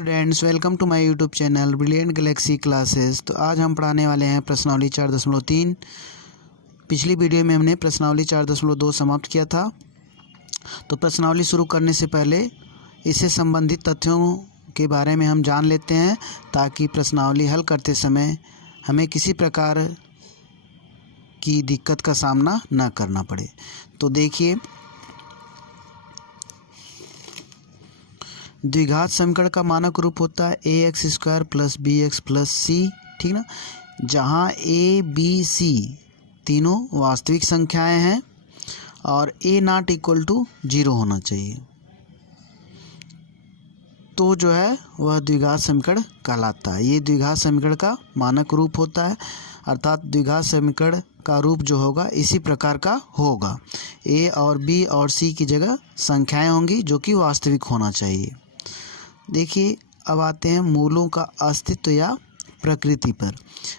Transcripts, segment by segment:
Students, welcome to my YouTube channel brilliant galaxy classes. तो आज हम पढ़ाने वाले हैं प्रश्नावली 4.3। पिछली वीडियो में हमने प्रश्नावली 4.2 समाप्त किया था। तो प्रश्नावली शुरू करने से पहले इससे संबंधित तथ्यों के बारे में हम जान लेते हैं, ताकि प्रश्नावली हल करते समय हमें किसी प्रकार की दिक्कत का सामना न करना पड़े। तो देखिए, द्विघात समीकरण का मानक रूप होता है ax² + bx + c, ठीक ना, जहाँ a b c तीनों वास्तविक संख्याएं हैं और a नॉट इक्वल टू 0 होना चाहिए, तो जो है वह द्विघात समीकरण कहलाता है। ये द्विघात समीकरण का मानक रूप होता है, अर्थात द्विघात समीकरण का रूप जो होगा इसी प्रकार का होगा। a और b और c की जगह संख्याएं होंगी जो कि वास्तविक होना चाहिए। देखिए, अब आते हैं मूलों का अस्तित्व या प्रकृति पर।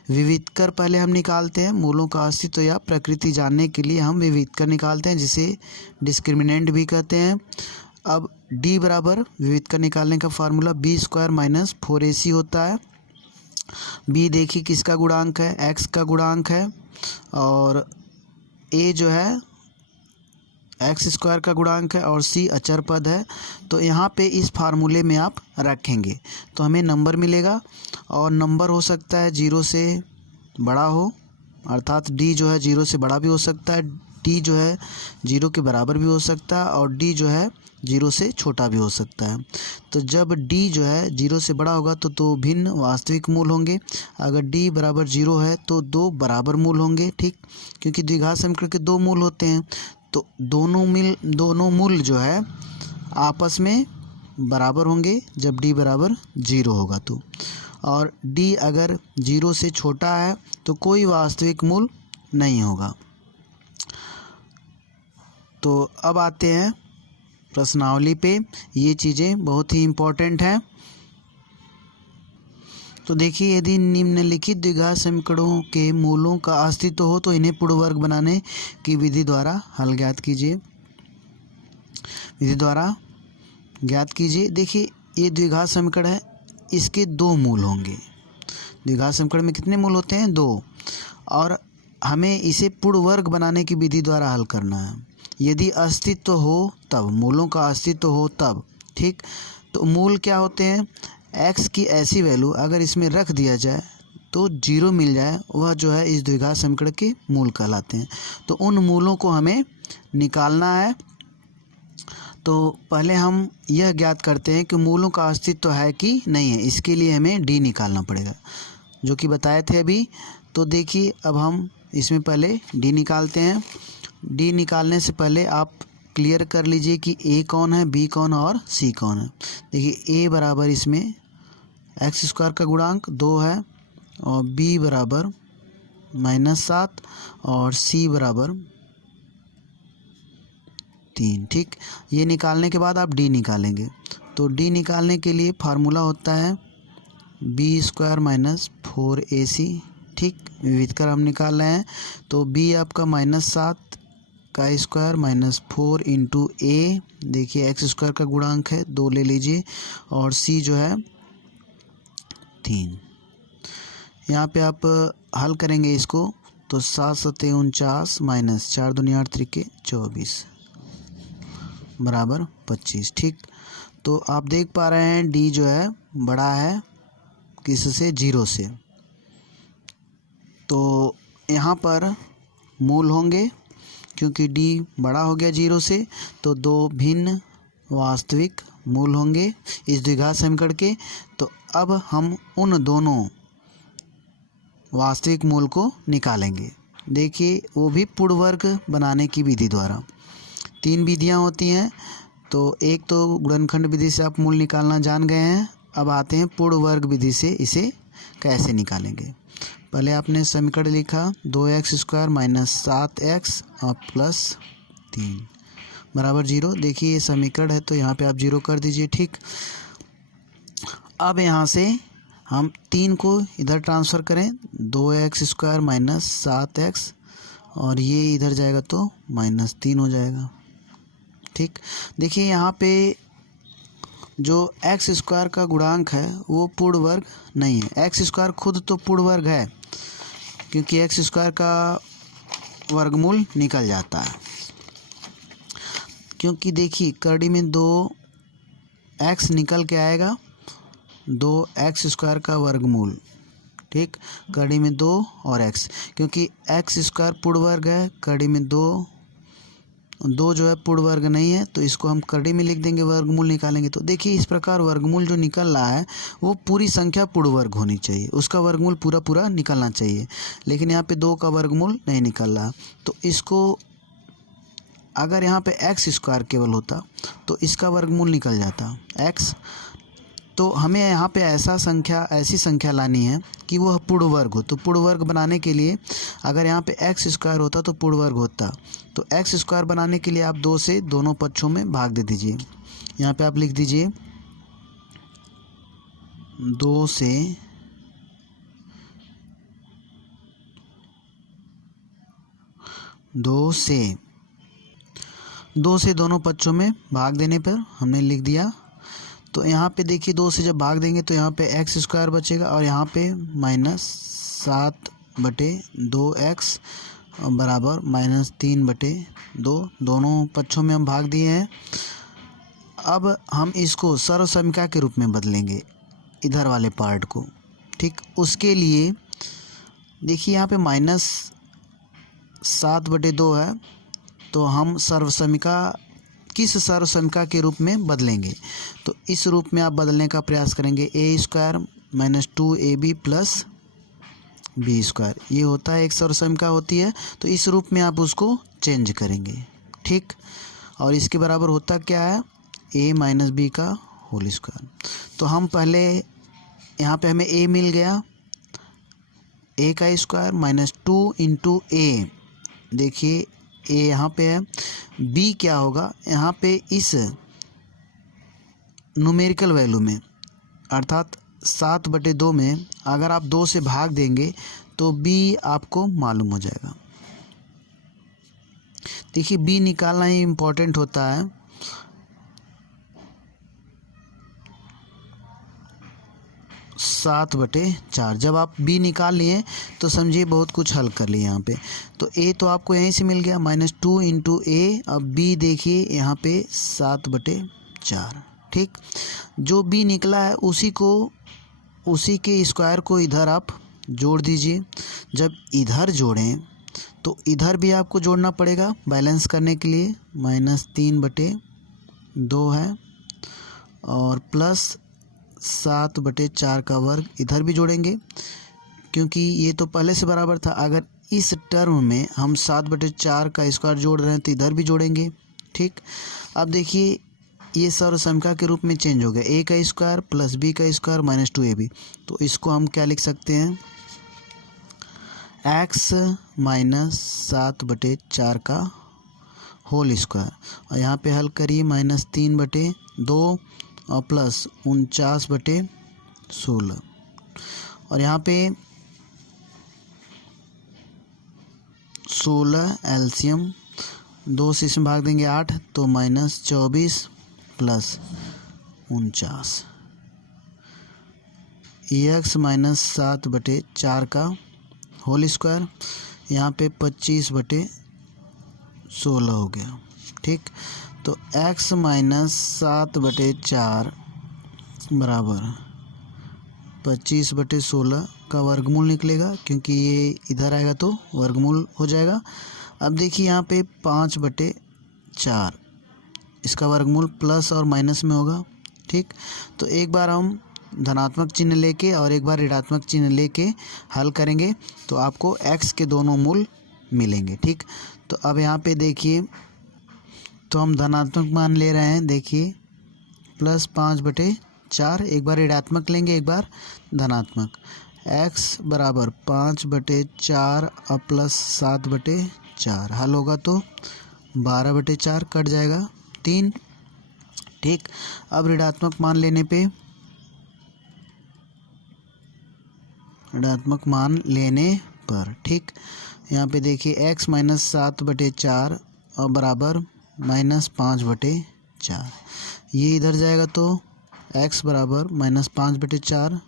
विविधकर पहले हम निकालते हैं। मूलों का अस्तित्व या प्रकृति जानने के लिए हम विविधकर निकालते हैं, जिसे डिस्क्रिमिनेंट भी कहते हैं। अब d बराबर विविधकर निकालने का फार्मूला b² - 4ac होता है। b देखिए किसका गुणांक है, x का गुणांक है, और a जो है x² का गुणांक है और c अचर पद है। तो यहाँ पे इस फार्मूले में आप रखेंगे तो हमें नंबर मिलेगा, और नंबर हो सकता है 0 से बड़ा हो, अर्थात d जो है 0 से बड़ा भी हो सकता है, d जो है 0 के बराबर भी हो सकता है, और d जो है 0 से छोटा भी हो सकता है। तो जब d जो है 0 से बड़ा होगा तो दो भिन्न वास्तविक मूल होंगे। अगर d बराबर 0 है तो दो बराबर मूल होंगे, ठीक, क्योंकि द्विघात समीकरण के दो मूल होते हैं। तो दोनों मूल जो है आपस में बराबर होंगे जब d बराबर 0 होगा तो, और d अगर 0 से छोटा है तो कोई वास्तविक मूल नहीं होगा। तो अब आते हैं प्रश्नावली पे। ये चीज़ें बहुत ही इम्पोर्टेंट हैं। तो देखिए, यदि निम्नलिखित द्विघात समीकरणों के मूलों का अस्तित्व हो तो इन्हें पूर्ण वर्ग बनाने की विधि द्वारा हल ज्ञात कीजिए। विधि द्वारा ज्ञात कीजिए। देखिए, ये द्विघात समीकरण है, इसके दो मूल होंगे। द्विघात समीकरण में कितने मूल होते हैं? 2, और हमें इसे पूर्ण वर्ग बनाने की विधि द्वारा हल करना है। यदि अस्तित्व हो तब, मूलों का अस्तित्व हो तब, ठीक। तो मूल क्या होते हैं? x की ऐसी वैल्यू अगर इसमें रख दिया जाए तो 0 मिल जाए, वह जो है इस द्विघात समीकरण के मूल कहलाते हैं। तो उन मूलों को हमें निकालना है। तो पहले हम यह ज्ञात करते हैं कि मूलों का अस्तित्व है कि नहीं है। इसके लिए हमें d निकालना पड़ेगा, जो कि बताए थे अभी। तो देखिए, अब हम इसमें पहले d निकालते हैं। d निकालने से पहले आप क्लियर कर लीजिए कि a कौन है, b कौन और c कौन है। देखिए, a बराबर इसमें x² का गुणांक 2 है, और b बराबर -7 और c बराबर 3, ठीक। ये निकालने के बाद आप d निकालेंगे। तो d निकालने के लिए फार्मूला होता है b² - 4ac, ठीक। विविधकर हम निकाल रहे हैं। तो b आपका -7 का स्क्वायर -4 इंटू a, देखिए x² का गुणांक है 2 ले लीजिए, और c जो है 3। यहाँ पे आप हल करेंगे इसको तो 7 × 49 -4 दूनी 8 त्रिके 24 बराबर 25, ठीक। तो आप देख पा रहे हैं d जो है बड़ा है किससे? 0 से। तो यहाँ पर मूल होंगे, क्योंकि d बड़ा हो गया 0 से, तो दो भिन्न वास्तविक मूल होंगे इस द्विघात समीकरण के। तो अब हम उन दोनों वास्तविक मूल को निकालेंगे। देखिए, वो भी पूर्ण वर्ग बनाने की विधि द्वारा। 3 विधियां होती हैं। तो एक तो गुणनखंड विधि से आप मूल निकालना जान गए हैं। अब आते हैं पूर्ण वर्ग विधि से इसे कैसे निकालेंगे। पहले आपने समीकरण लिखा 2x² - 7x और +3 बराबर 0। देखिए, ये समीकरण है तो यहाँ पे आप 0 कर दीजिए, ठीक। अब यहाँ से हम 3 को इधर ट्रांसफ़र करें, 2x² - 7x, और ये इधर जाएगा तो -3 हो जाएगा, ठीक। देखिए, यहाँ पे जो एक्स स्क्वायर का गुणांक है वो पूर्ण वर्ग नहीं है। एक्स स्क्वायर खुद तो पूर्ण वर्ग है, क्योंकि एक्स स्क्वायर का वर्गमूल निकल जाता है। क्योंकि देखिए करड़ी में 2x निकल के आएगा, 2x स्क्वायर का वर्गमूल, ठीक। कड़ी में 2 और x, क्योंकि x स्क्वायर पूर्ण वर्ग है, कड़ी में 2 जो है पूर्ण वर्ग नहीं है, तो इसको हम कड़ी में लिख देंगे, वर्गमूल निकालेंगे। तो देखिए इस प्रकार वर्गमूल जो निकल रहा है वो पूरी संख्या पूर्ण वर्ग होनी चाहिए, उसका वर्गमूल पूरा पूरा निकलना चाहिए। लेकिन यहाँ पे 2 का वर्गमूल नहीं निकल रहा, तो इसको अगर यहाँ पे एक्स स्क्वायर केवल होता तो इसका वर्गमूल निकल जाता x। तो हमें यहाँ पे ऐसी संख्या लानी है कि वह पूर्ण वर्ग हो। तो पूर्ण वर्ग बनाने के लिए अगर यहाँ पे एक्स स्क्वायर होता तो पूर्ण वर्ग होता। तो एक्स स्क्वायर बनाने के लिए आप 2 से दोनों पक्षों में भाग दे दीजिए। यहाँ पे आप लिख दीजिए 2 से दोनों पक्षों में भाग देने पर हमने लिख दिया। तो यहाँ पे देखिए 2 से जब भाग देंगे तो यहाँ पे एक्स स्क्वायर बचेगा और यहाँ पे -7/2x बराबर -3/2, दोनों पक्षों में हम भाग दिए हैं। अब हम इसको सर्वसमीका के रूप में बदलेंगे इधर वाले पार्ट को, ठीक। उसके लिए देखिए यहाँ पे -7/2 है, तो हम किस सर्वसमीका के रूप में बदलेंगे। तो इस रूप में आप बदलने का प्रयास करेंगे, a² - 2ab + b², ये होता है एक सर्वसमीका होती है। तो इस रूप में आप उसको चेंज करेंगे, ठीक। और इसके बराबर होता क्या है, a - b का होल स्क्वायर। तो हम पहले यहाँ पे हमें a मिल गया, a का स्क्वायर -2 × a, देखिए a यहाँ पे है, b क्या होगा यहाँ पे इस न्यूमेरिकल वैल्यू में अर्थात 7/2 में अगर आप 2 से भाग देंगे तो b आपको मालूम हो जाएगा। देखिए b निकालना ही इम्पोर्टेंट होता है। 7/4 जब आप b निकाल लिए तो समझिए बहुत कुछ हल कर लिए यहाँ पे। तो a तो आपको यहीं से मिल गया -2 × a, अब b देखिए यहाँ पे 7/4, ठीक। जो b निकला है उसी के स्क्वायर को इधर आप जोड़ दीजिए। जब इधर जोड़ें तो इधर भी आपको जोड़ना पड़ेगा बैलेंस करने के लिए, -3/2 है और प्लस 7/4 का वर्ग इधर भी जोड़ेंगे, क्योंकि ये तो पहले से बराबर था। अगर इस टर्म में हम 7/4 का स्क्वायर जोड़ रहे हैं तो इधर भी जोड़ेंगे, ठीक। अब देखिए ये सर्वसमीका के रूप में चेंज हो गया, a का स्क्वायर + b का स्क्वायर -2ab। तो इसको हम क्या लिख सकते हैं, x - 7/4 का होल स्क्वायर, और यहाँ पे हल करिए -3/2 और प्लस 49/16, और यहाँ पे 16 एलसीएम 2 से इसमें भाग देंगे 8, तो -24 + 49, x - 7/4 का होल स्क्वायर, यहाँ पे 25/16 हो गया, ठीक। तो x - 7/4 बराबर 25/16 का वर्गमूल निकलेगा, क्योंकि ये इधर आएगा तो वर्गमूल हो जाएगा। अब देखिए यहाँ पे 5/4, इसका वर्गमूल प्लस और माइनस में होगा, ठीक। तो एक बार हम धनात्मक चिन्ह लेके और एक बार ऋणात्मक चिन्ह लेके हल करेंगे तो आपको x के दोनों मूल मिलेंगे, ठीक। तो अब यहाँ पे देखिए, तो हम धनात्मक मान ले रहे हैं, देखिए +5/4, एक बार ऋणात्मक लेंगे एक बार धनात्मक, x बराबर 5/4 और प्लस 7/4, हल होगा तो 12/4 कट जाएगा 3, ठीक। अब ऋणात्मक मान लेने पे, ऋणात्मक मान लेने पर, ठीक, यहाँ पे देखिए x - 7/4 और बराबर -5/4, ये इधर जाएगा तो x बराबर -5/4,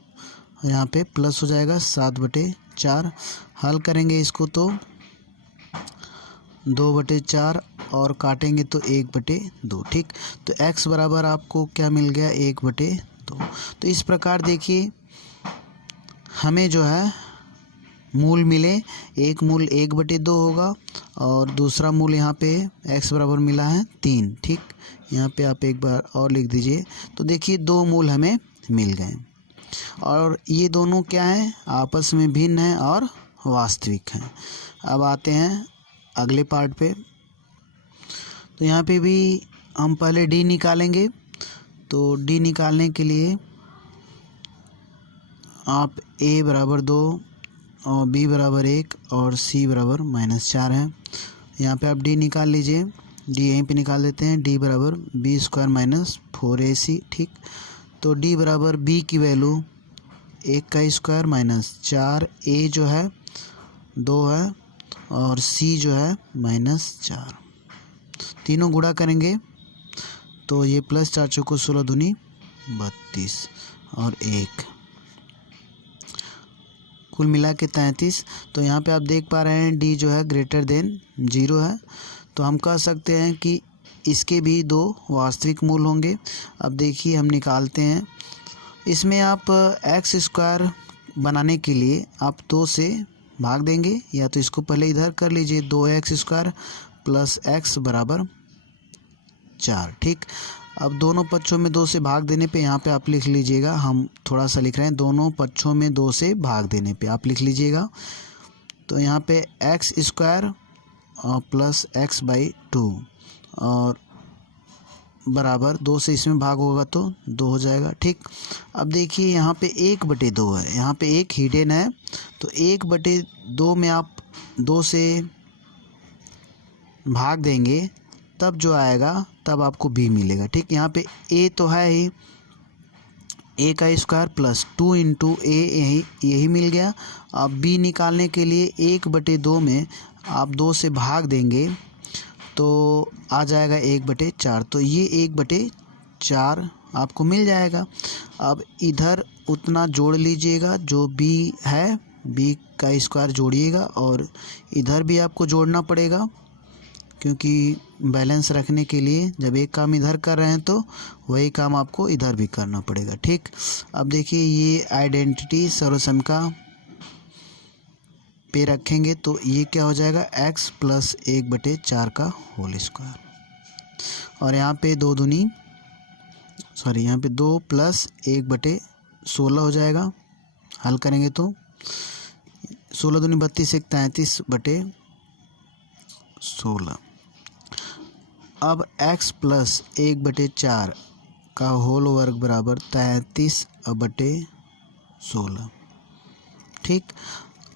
यहाँ पे प्लस हो जाएगा 7/4। हल करेंगे इसको तो 2/4 और काटेंगे तो 1/2। ठीक, तो x बराबर आपको क्या मिल गया 1/2। तो इस प्रकार देखिए हमें जो है मूल मिले, एक मूल 1/2 होगा और दूसरा मूल यहाँ पे x बराबर मिला है 3। ठीक, यहाँ पे आप एक बार और लिख दीजिए। तो देखिए दो मूल हमें मिल गए और ये दोनों क्या हैं, आपस में भिन्न हैं और वास्तविक हैं। अब आते हैं अगले पार्ट पे। तो यहाँ पे भी हम पहले d निकालेंगे। तो d निकालने के लिए आप a बराबर 2 और b बराबर 1 और c बराबर -4 है। यहाँ पे आप d निकाल लीजिए, d यहीं पे निकाल देते हैं। d बराबर b² -4ac। ठीक, तो d बराबर b की वैल्यू 1 का स्क्वायर -4, a जो है 2 है और c जो है -4। तीनों गुणा करेंगे तो ये +4 चौको 16 दूनी 32 और 1 कुल मिला के 33। तो यहाँ पे आप देख पा रहे हैं d जो है >0 है। तो हम कह सकते हैं कि इसके भी दो वास्तविक मूल होंगे। अब देखिए हम निकालते हैं। इसमें आप x² बनाने के लिए आप 2 से भाग देंगे, या तो इसको पहले इधर कर लीजिए 2x² + x बराबर 4। ठीक, अब दोनों पक्षों में 2 से भाग देने पे यहाँ पे आप लिख लीजिएगा, हम थोड़ा सा लिख रहे हैं, दोनों पक्षों में 2 से भाग देने पे आप लिख लीजिएगा। तो यहाँ पे x² + x/2 और बराबर 2 से इसमें भाग होगा तो 2 हो जाएगा। ठीक, अब देखिए यहाँ पे 1/2 है, यहाँ पे 1 हिडन है। तो 1/2 में आप 2 से भाग देंगे तब जो आएगा तब आपको b मिलेगा। ठीक, यहाँ पे a तो है ही, a का स्क्वायर +2 × a यही मिल गया। अब b निकालने के लिए 1/2 में आप 2 से भाग देंगे तो आ जाएगा 1/4। तो ये 1/4 आपको मिल जाएगा। अब इधर उतना जोड़ लीजिएगा जो b है, b का स्क्वायर जोड़िएगा और इधर भी आपको जोड़ना पड़ेगा, क्योंकि बैलेंस रखने के लिए जब एक काम इधर कर रहे हैं तो वही काम आपको इधर भी करना पड़ेगा। ठीक, अब देखिए ये आइडेंटिटी सर्वसम्मिका पे रखेंगे तो ये क्या हो जाएगा x + 1/4 का होल स्क्वायर और यहाँ पे 2 + 1/16 हो जाएगा। हल करेंगे तो 16 दूनी 32, 1 33/16। अब x + 1/4 का होल वर्ग बराबर 33/16। ठीक,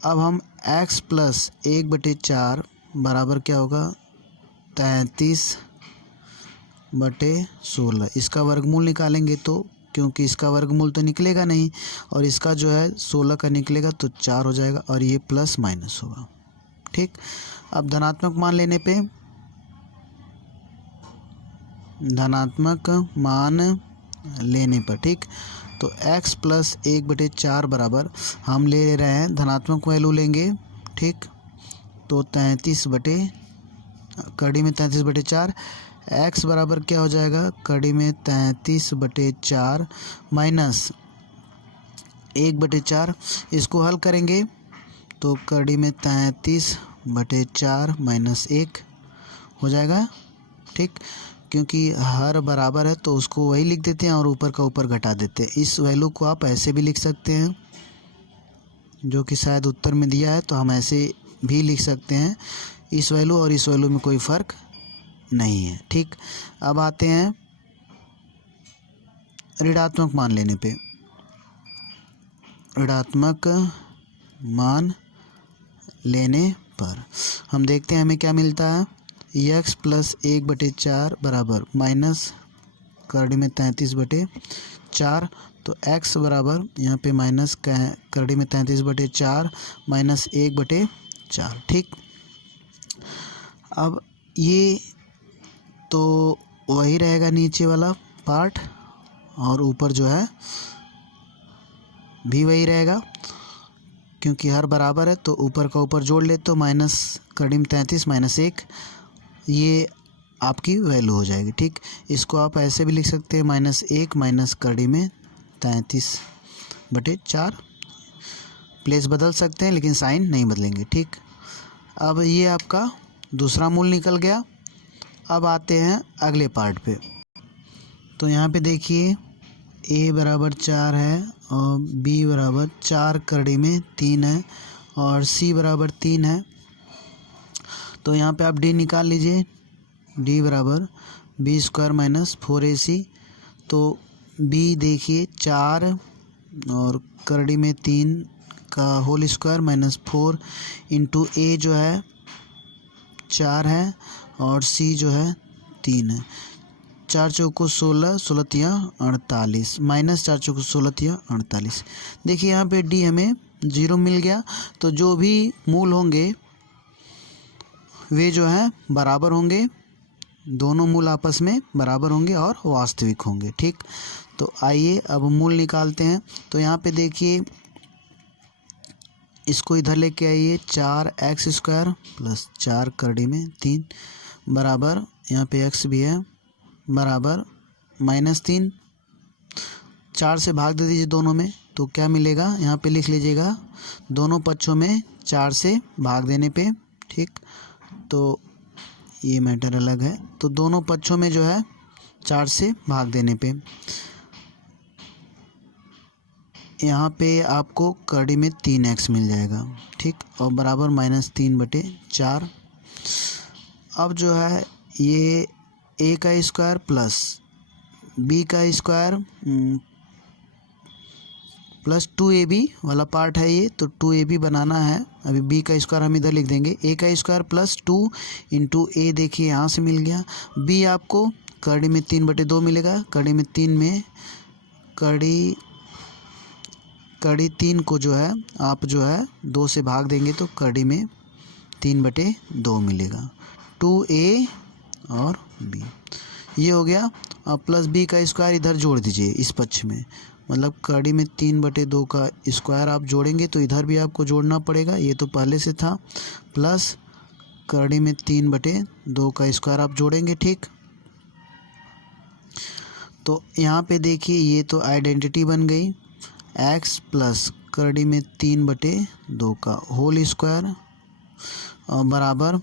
अब हम x + 1/4 बराबर क्या होगा 33/16। इसका वर्गमूल निकालेंगे तो, क्योंकि इसका वर्गमूल तो निकलेगा नहीं और इसका जो है 16 का निकलेगा तो 4 हो जाएगा और ये प्लस माइनस होगा। ठीक, अब धनात्मक मान लेने पे, धनात्मक मान लेने पर, ठीक, तो x + 1/4 बराबर हम ले रहे हैं धनात्मक वैल्यू लेंगे। ठीक, तो 33/4 x बराबर क्या हो जाएगा 33/4 माइनस 1/4। इसको हल करेंगे तो 33/4 - 1 हो जाएगा। ठीक, क्योंकि हर बराबर है तो उसको वही लिख देते हैं और ऊपर का ऊपर घटा देते हैं। इस वैल्यू को आप ऐसे भी लिख सकते हैं, जो कि शायद उत्तर में दिया है, तो हम ऐसे भी लिख सकते हैं। इस वैल्यू और इस वैल्यू में कोई फ़र्क नहीं है। ठीक, अब आते हैं ऋणात्मक मान लेने पे। ऋणात्मक मान लेने पर हम देखते हैं हमें क्या मिलता है। x + 1/4 बराबर -33/4। तो x बराबर यहाँ पे -33/4 - 1/4। ठीक, अब ये तो वही रहेगा नीचे वाला पार्ट और ऊपर जो है भी वही रहेगा, क्योंकि हर बराबर है तो ऊपर का ऊपर जोड़ ले तो माइनस कड़ी में 33 माइनस 1, ये आपकी वैल्यू हो जाएगी। ठीक, इसको आप ऐसे भी लिख सकते हैं -1 माइनस कड़ी में 33/4, प्लेस बदल सकते हैं लेकिन साइन नहीं बदलेंगे। ठीक, अब ये आपका दूसरा मूल निकल गया। अब आते हैं अगले पार्ट पे। तो यहाँ पे देखिए a बराबर 4 है और b बराबर 4 कड़ी में 3 है और c बराबर 3 है। तो यहाँ पे आप d निकाल लीजिए, d बराबर b² माइनस 4ac। तो b देखिए 4 और कड़ी में 3 का whole square minus 4 into a जो है 4 है और c जो है 3 है। 4 चौको 16, 16 तिया 48, माइनस 4 चौको 16 तिया 48। देखिए यहाँ पे d हमें 0 मिल गया, तो जो भी मूल होंगे वे जो है बराबर होंगे, दोनों मूल आपस में बराबर होंगे और वास्तविक होंगे। ठीक, तो आइए अब मूल निकालते हैं। तो यहाँ पे देखिए इसको इधर लेके आइए, 4x² प्लस 4 कड़ी में 3 बराबर, यहाँ पे x भी है, बराबर -3। 4 से भाग दे दीजिए दोनों में, तो क्या मिलेगा यहाँ पे लिख लीजिएगा, दोनों पक्षों में 4 से भाग देने पे। ठीक, तो ये मैटर अलग है, तो दोनों पक्षों में जो है 4 से भाग देने पे यहाँ पे आपको कड़ी में 3x मिल जाएगा। ठीक, और बराबर -3/4। अब जो है ये a का स्क्वायर प्लस b का स्क्वायर प्लस 2ab वाला पार्ट है ये, तो 2ab बनाना है। अभी b का स्क्वायर हम इधर लिख देंगे, a का स्क्वायर प्लस 2 इंटू a देखिए यहाँ से मिल गया। b आपको कड़ी में 3/2 मिलेगा, कड़ी में 3 में कड़ी 3 को जो है आप जो है 2 से भाग देंगे तो कड़ी में 3/2 मिलेगा। 2a और b ये हो गया। अब प्लस b का स्क्वायर इधर जोड़ दीजिए इस पक्ष में, मतलब कड़ी में 3/2 का स्क्वायर आप जोड़ेंगे तो इधर भी आपको जोड़ना पड़ेगा, ये तो पहले से था, प्लस कड़ी में 3/2 का स्क्वायर आप जोड़ेंगे। ठीक, तो यहाँ पे देखिए ये तो आइडेंटिटी बन गई, x प्लस कड़ी में 3/2 का होल स्क्वायर और बराबर,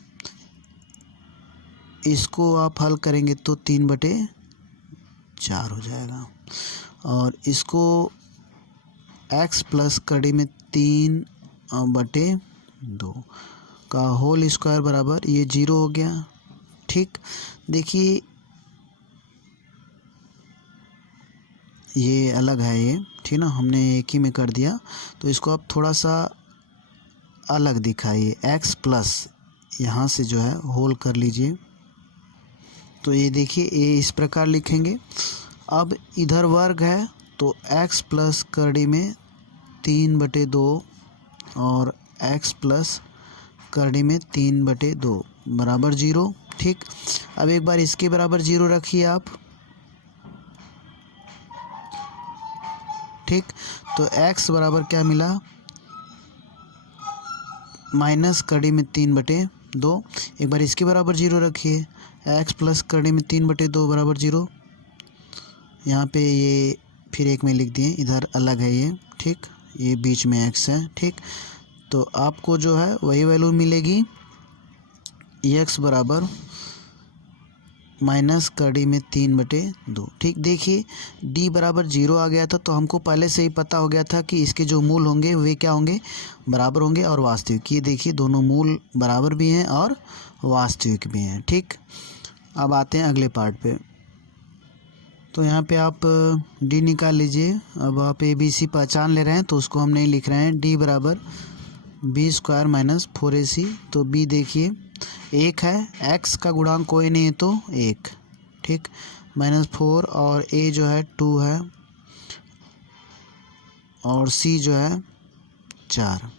इसको आप हल करेंगे तो 3/4 हो जाएगा, और इसको x प्लस कड़ी में 3/2 का होल स्क्वायर बराबर, ये 0 हो गया। ठीक, देखिए ये अलग है ये, ठीक ना, हमने एक ही में कर दिया, तो इसको आप थोड़ा सा अलग दिखाइए, x प्लस यहाँ से जो है होल कर लीजिए, तो ये देखिए ये इस प्रकार लिखेंगे। अब इधर वर्ग है तो x प्लस कड़ी में 3/2 और x प्लस कड़ी में 3/2 बराबर 0। ठीक, अब एक बार इसके बराबर 0 रखिए आप। ठीक, तो x बराबर क्या मिला, माइनस कड़ी में 3/2। एक बार इसके बराबर 0 रखिए, x प्लस कड़ी में 3/2 बराबर 0। यहाँ पे ये फिर एक में लिख दिए, इधर अलग है ये। ठीक, ये बीच में x है। ठीक, तो आपको जो है वही वैल्यू मिलेगी, x बराबर माइनस कड़ी में 3/2। ठीक, देखिए d बराबर 0 आ गया था, तो हमको पहले से ही पता हो गया था कि इसके जो मूल होंगे वे क्या होंगे, बराबर होंगे और वास्तविक। ये देखिए दोनों मूल बराबर भी हैं और वास्तविक भी हैं। ठीक, अब आते हैं अगले पार्ट पे। तो यहाँ पे आप d निकाल लीजिए। अब आप ABC पहचान ले रहे हैं तो उसको हम नहीं लिख रहे हैं। d बराबर b² माइनस 4ac, तो b देखिए 1 है, x का गुणांक कोई नहीं है तो 1। ठीक, -4 और a जो है 2 है और c जो है 4।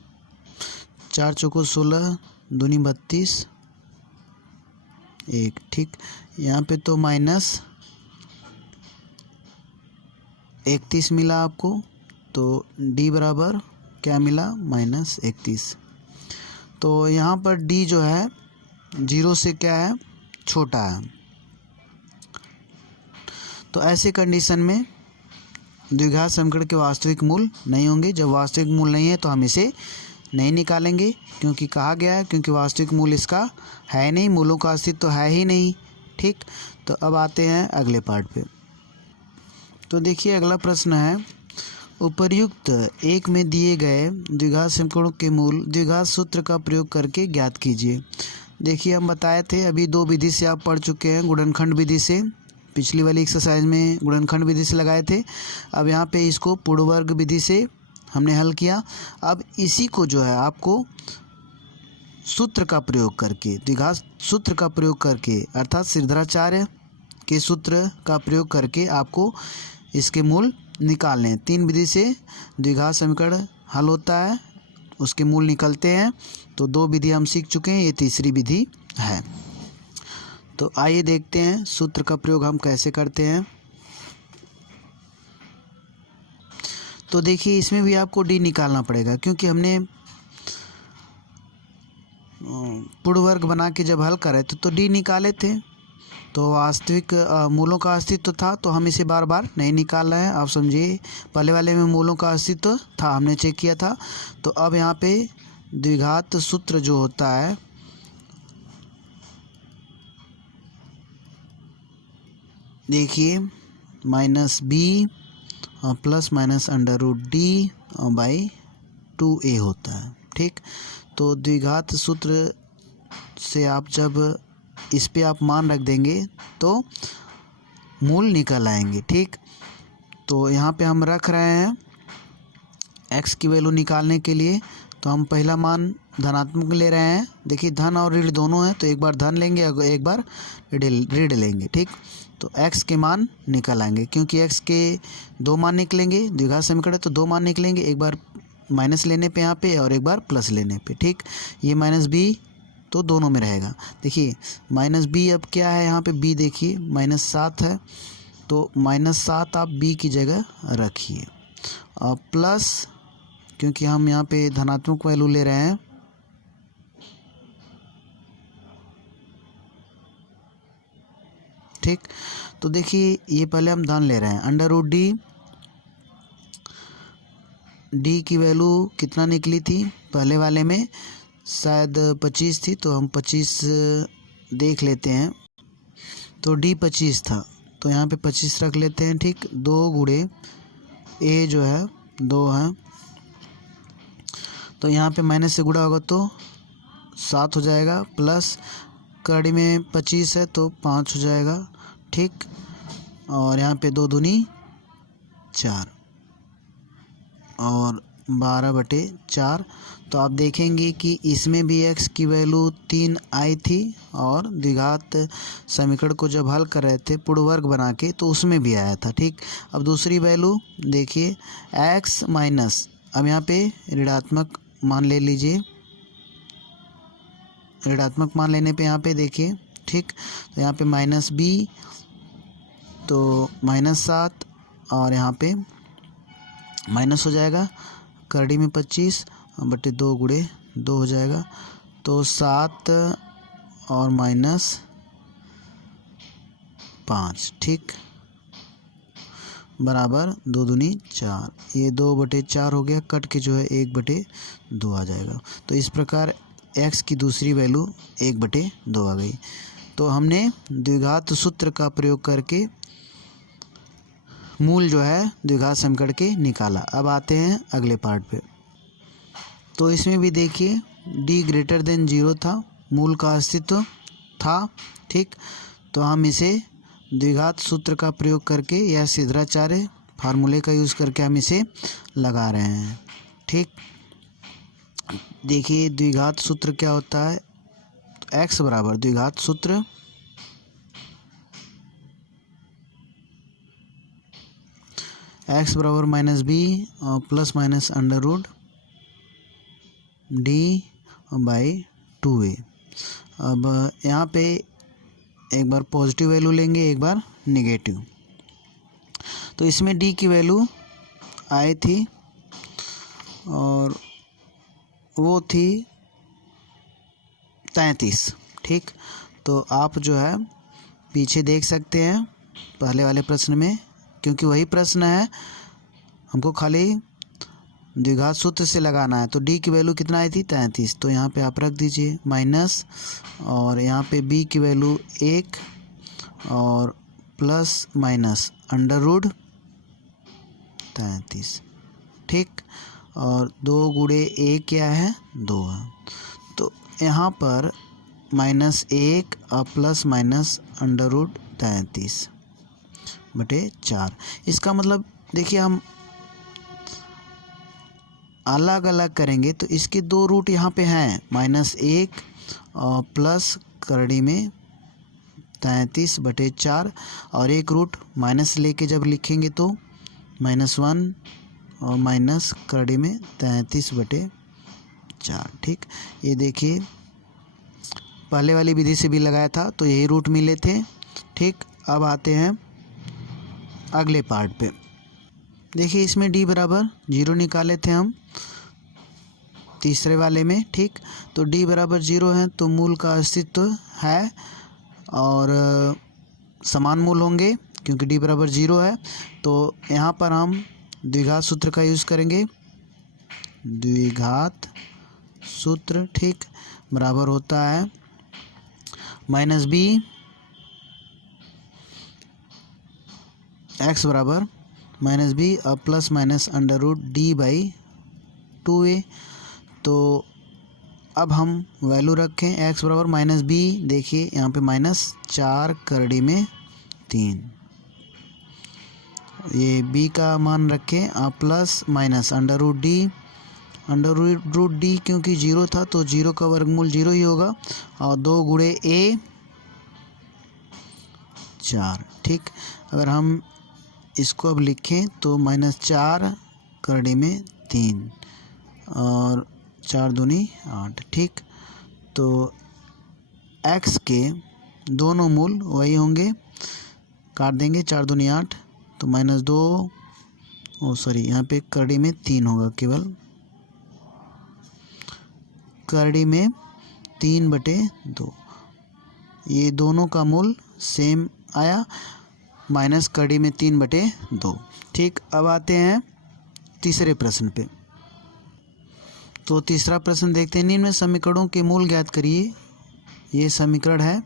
4 चौको 16, दूनी 32, 1। ठीक, यहाँ पे तो माइनस 31 मिला आपको, तो d बराबर क्या मिला, -31। तो यहाँ पर d जो है 0 से क्या है, छोटा है। तो ऐसे कंडीशन में द्विघात समीकरण के वास्तविक मूल नहीं होंगे। जब वास्तविक मूल नहीं है तो हम इसे नहीं निकालेंगे, क्योंकि कहा गया है, क्योंकि वास्तविक मूल इसका है नहीं, मूलों का अस्तित्व तो है ही नहीं। ठीक, तो अब आते हैं अगले पार्ट पे। तो देखिए अगला प्रश्न है, उपर्युक्त एक में दिए गए द्विघात समीकरणों के मूल द्विघात सूत्र का प्रयोग करके ज्ञात कीजिए। देखिए हम बताए थे, अभी दो विधि से आप पढ़ चुके हैं, गुणनखंड विधि से, पिछली वाली एक्सरसाइज में गुणनखंड विधि से लगाए थे। अब यहाँ पे इसको पूर्ण वर्ग विधि से हमने हल किया। अब इसी को जो है आपको सूत्र का प्रयोग करके, द्विघात सूत्र का प्रयोग करके, अर्थात श्रीधराचार्य के सूत्र का प्रयोग करके आपको इसके मूल निकालने हैं। 3 विधि से द्विघात समीकरण हल होता है, उसके मूल निकलते हैं। तो 2 विधि हम सीख चुके हैं, ये तीसरी विधि है। तो आइए देखते हैं सूत्र का प्रयोग हम कैसे करते हैं। तो देखिए इसमें भी आपको d निकालना पड़ेगा, क्योंकि हमने पूर्ण वर्ग बना के जब हल करे थे तो d निकाले थे, तो वास्तविक मूलों का अस्तित्व था, तो हम इसे बार बार नहीं निकाल रहे हैं। आप समझिए, पहले वाले में मूलों का अस्तित्व था, हमने चेक किया था। तो अब यहाँ पे द्विघात सूत्र जो होता है, देखिए -b प्लस माइनस √d/2a होता है। ठीक, तो द्विघात सूत्र से आप जब इस पे आप मान रख देंगे तो मूल निकल आएंगे। ठीक, तो यहाँ पे हम रख रहे हैं x की वैल्यू निकालने के लिए, तो हम पहला मान धनात्मक ले रहे हैं। देखिए धन और ऋण दोनों हैं, तो एक बार धन लेंगे, एक बार ऋण लेंगे। ठीक, तो x के मान निकल आएंगे, क्योंकि x के 2 मान निकलेंगे, द्विघात समीकरण तो 2 मान निकलेंगे, एक बार माइनस लेने पे यहाँ पे और एक बार प्लस लेने पे। ठीक, ये -b तो दोनों में रहेगा। देखिए -b अब क्या है, यहाँ पे b देखिए -7 है, तो -7 आप b की जगह रखिए, और प्लस, क्योंकि हम यहाँ पे धनात्मक वैल्यू ले रहे हैं, ठीक। तो देखिए ये पहले हम धन ले रहे हैं, √d की वैल्यू कितना निकली थी, पहले वाले में शायद 25 थी, तो हम 25 देख लेते हैं। तो d 25 था, तो यहाँ पे 25 रख लेते हैं। ठीक, 2 गुणे a जो है 2 है, तो यहाँ पे माइनस से गुणा होगा तो 7 हो जाएगा, प्लस कड़ी में 25 है तो 5 हो जाएगा। ठीक, और यहाँ पे 2 दूनी 4 और 12/4। तो आप देखेंगे कि इसमें भी x की वैल्यू 3 आई थी, और द्विघात समीकरण को जब हल कर रहे थे पूर्ण वर्ग बना के, तो उसमें भी आया था। ठीक, अब दूसरी वैल्यू देखिए x माइनस, अब यहाँ पे ऋणात्मक मान ले लीजिए, ऋणात्मक मान लेने पे यहाँ पे देखिए, ठीक, तो यहाँ पे -b तो -7, और यहाँ पे माइनस हो जाएगा, करड़ी में 25/2 गुणे 2 हो जाएगा, तो 7 और -5, ठीक, बराबर 2 दूनी 4। ये 2/4 हो गया, कट के जो है 1/2 आ जाएगा। तो इस प्रकार x की दूसरी वैल्यू 1/2 आ गई। तो हमने द्विघात सूत्र का प्रयोग करके मूल जो है द्विघात समीकरण के निकाला। अब आते हैं अगले पार्ट पे। तो इसमें भी देखिए d > 0 था, मूल का अस्तित्व था। ठीक, तो हम इसे द्विघात सूत्र का प्रयोग करके या श्रीधराचार्य फार्मूले का यूज़ करके हम इसे लगा रहे हैं। ठीक, देखिए द्विघात सूत्र क्या होता है, तो x बराबर द्विघात सूत्र x बराबर -b प्लस माइनस √d/2a। अब यहाँ पे एक बार पॉजिटिव वैल्यू लेंगे, एक बार नेगेटिव। तो इसमें डी की वैल्यू आई थी और वो थी 33। ठीक, तो आप जो है पीछे देख सकते हैं पहले वाले प्रश्न में, क्योंकि वही प्रश्न है, हमको खाली द्विघात सूत्र से लगाना है। तो डी की वैल्यू कितना आई थी 33, तो यहाँ पे आप रख दीजिए माइनस, और यहाँ पे बी की वैल्यू 1 और प्लस माइनस अंडर रूट 33। ठीक, और 2 गुणे 1 क्या है 2 है, तो यहाँ पर -1 और प्लस माइनस अंडर रूट 33/4। इसका मतलब देखिए हम अलग अलग करेंगे तो इसके 2 रूट यहाँ पे हैं, -1 और प्लस करड़ी में 33/4, और एक रूट माइनस लेके जब लिखेंगे तो -1 और माइनस करड़ी में 33/4। ठीक, ये देखिए पहले वाली विधि से भी लगाया था तो यही रूट मिले थे। ठीक, अब आते हैं अगले पार्ट पे। देखिए इसमें d बराबर 0 निकाले थे हम तीसरे वाले में। ठीक, तो d बराबर 0 है तो मूल का अस्तित्व है और समान मूल होंगे, क्योंकि d बराबर 0 है। तो यहाँ पर हम द्विघात सूत्र का यूज़ करेंगे, द्विघात सूत्र। ठीक, बराबर होता है -b x बराबर -b और plus minus under root d/2a। तो अब हम वैल्यू रखें x बराबर -b, देखिए यहाँ पे -4 करड़ी में 3, ये b का मान रखें और plus minus under root d, क्योंकि 0 था तो 0 का वर्गमूल 0 ही होगा, और 2 गुणे a 4। ठीक, अगर हम इसको अब लिखें तो -4 करड़ी में 3 और 4 दूनी 8। ठीक, तो x के दोनों मूल वही होंगे, काट देंगे 4 दूनी 8, तो -2 यहाँ पे करड़ी में 3 होगा, केवल करड़ी में 3/2, ये दोनों का मूल सेम आया, माइनस करड़ी में 3/2। ठीक, अब आते हैं तीसरे प्रश्न पे। तो तीसरा प्रश्न देखते हैं, निम्न समीकरणों के मूल ज्ञात करिए। ये समीकरण है,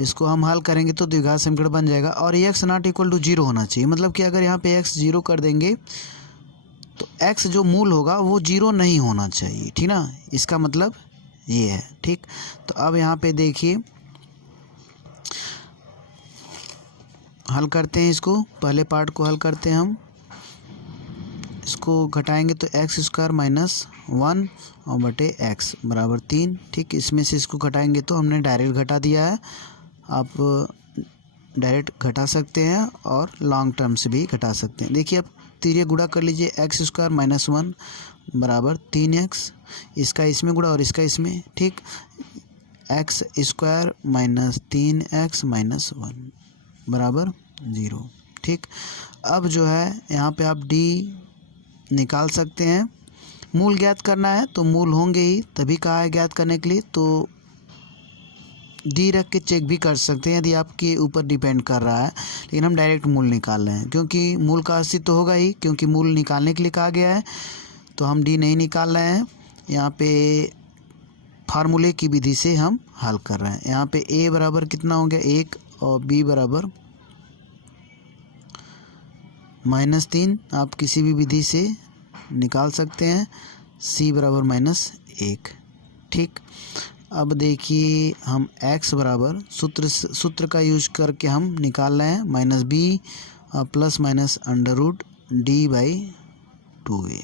इसको हम हल करेंगे तो द्विघात समीकरण बन जाएगा, और x ≠ 0 होना चाहिए। मतलब कि अगर यहाँ पे x 0 कर देंगे तो x जो मूल होगा वो 0 नहीं होना चाहिए। ठीक ना, इसका मतलब ये है। ठीक, तो अब यहाँ पे देखिए हल करते हैं इसको, पहले पार्ट को हल करते हैं हम। इसको घटाएंगे तो x² -1 और बटे x बराबर 3। ठीक, इसमें से इसको घटाएंगे तो हमने डायरेक्ट घटा दिया है, आप डायरेक्ट घटा सकते हैं और लॉन्ग टर्म से भी घटा सकते हैं। देखिए अब तीसरे गुणा कर लीजिए, x² -1 बराबर 3x, इसका इसमें गुणा और इसका इसमें। ठीक, x² -3x -1 बराबर 0। ठीक, अब जो है यहाँ पे आप d निकाल सकते हैं। मूल ज्ञात करना है तो मूल होंगे ही, तभी कहा है ज्ञात करने के लिए, तो d रख के चेक भी कर सकते हैं यदि आपके ऊपर डिपेंड कर रहा है, लेकिन हम डायरेक्ट मूल निकाल रहे हैं क्योंकि मूल का अस्तित्व तो होगा ही, क्योंकि मूल निकालने के लिए कहा गया है, तो हम d नहीं निकाल रहे हैं। यहाँ पे फार्मूले की विधि से हम हल कर रहे हैं। यहाँ पे a बराबर कितना हो गया 1 और b बराबर -3, आप किसी भी विधि से निकाल सकते हैं, c बराबर -1। ठीक, अब देखिए हम x बराबर सूत्र का यूज करके हम निकाल रहे हैं -b और plus minus under root d/2a।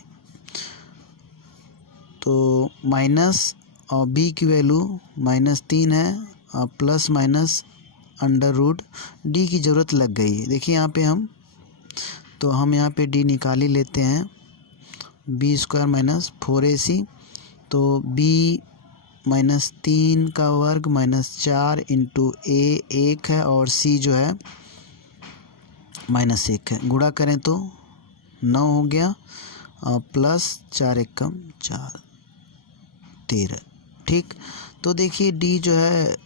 तो माइनस और b की वैल्यू -3 है और plus minus under root d की ज़रूरत लग गई है। देखिए यहाँ पे हम यहाँ पे d निकाल ही लेते हैं, b² -4ac, तो b -3 का वर्ग -4 × a 1 है, और c जो है -1 है, गुणा करें तो 9 हो गया और प्लस 4 एकम 4 13। ठीक, तो देखिए डी जो है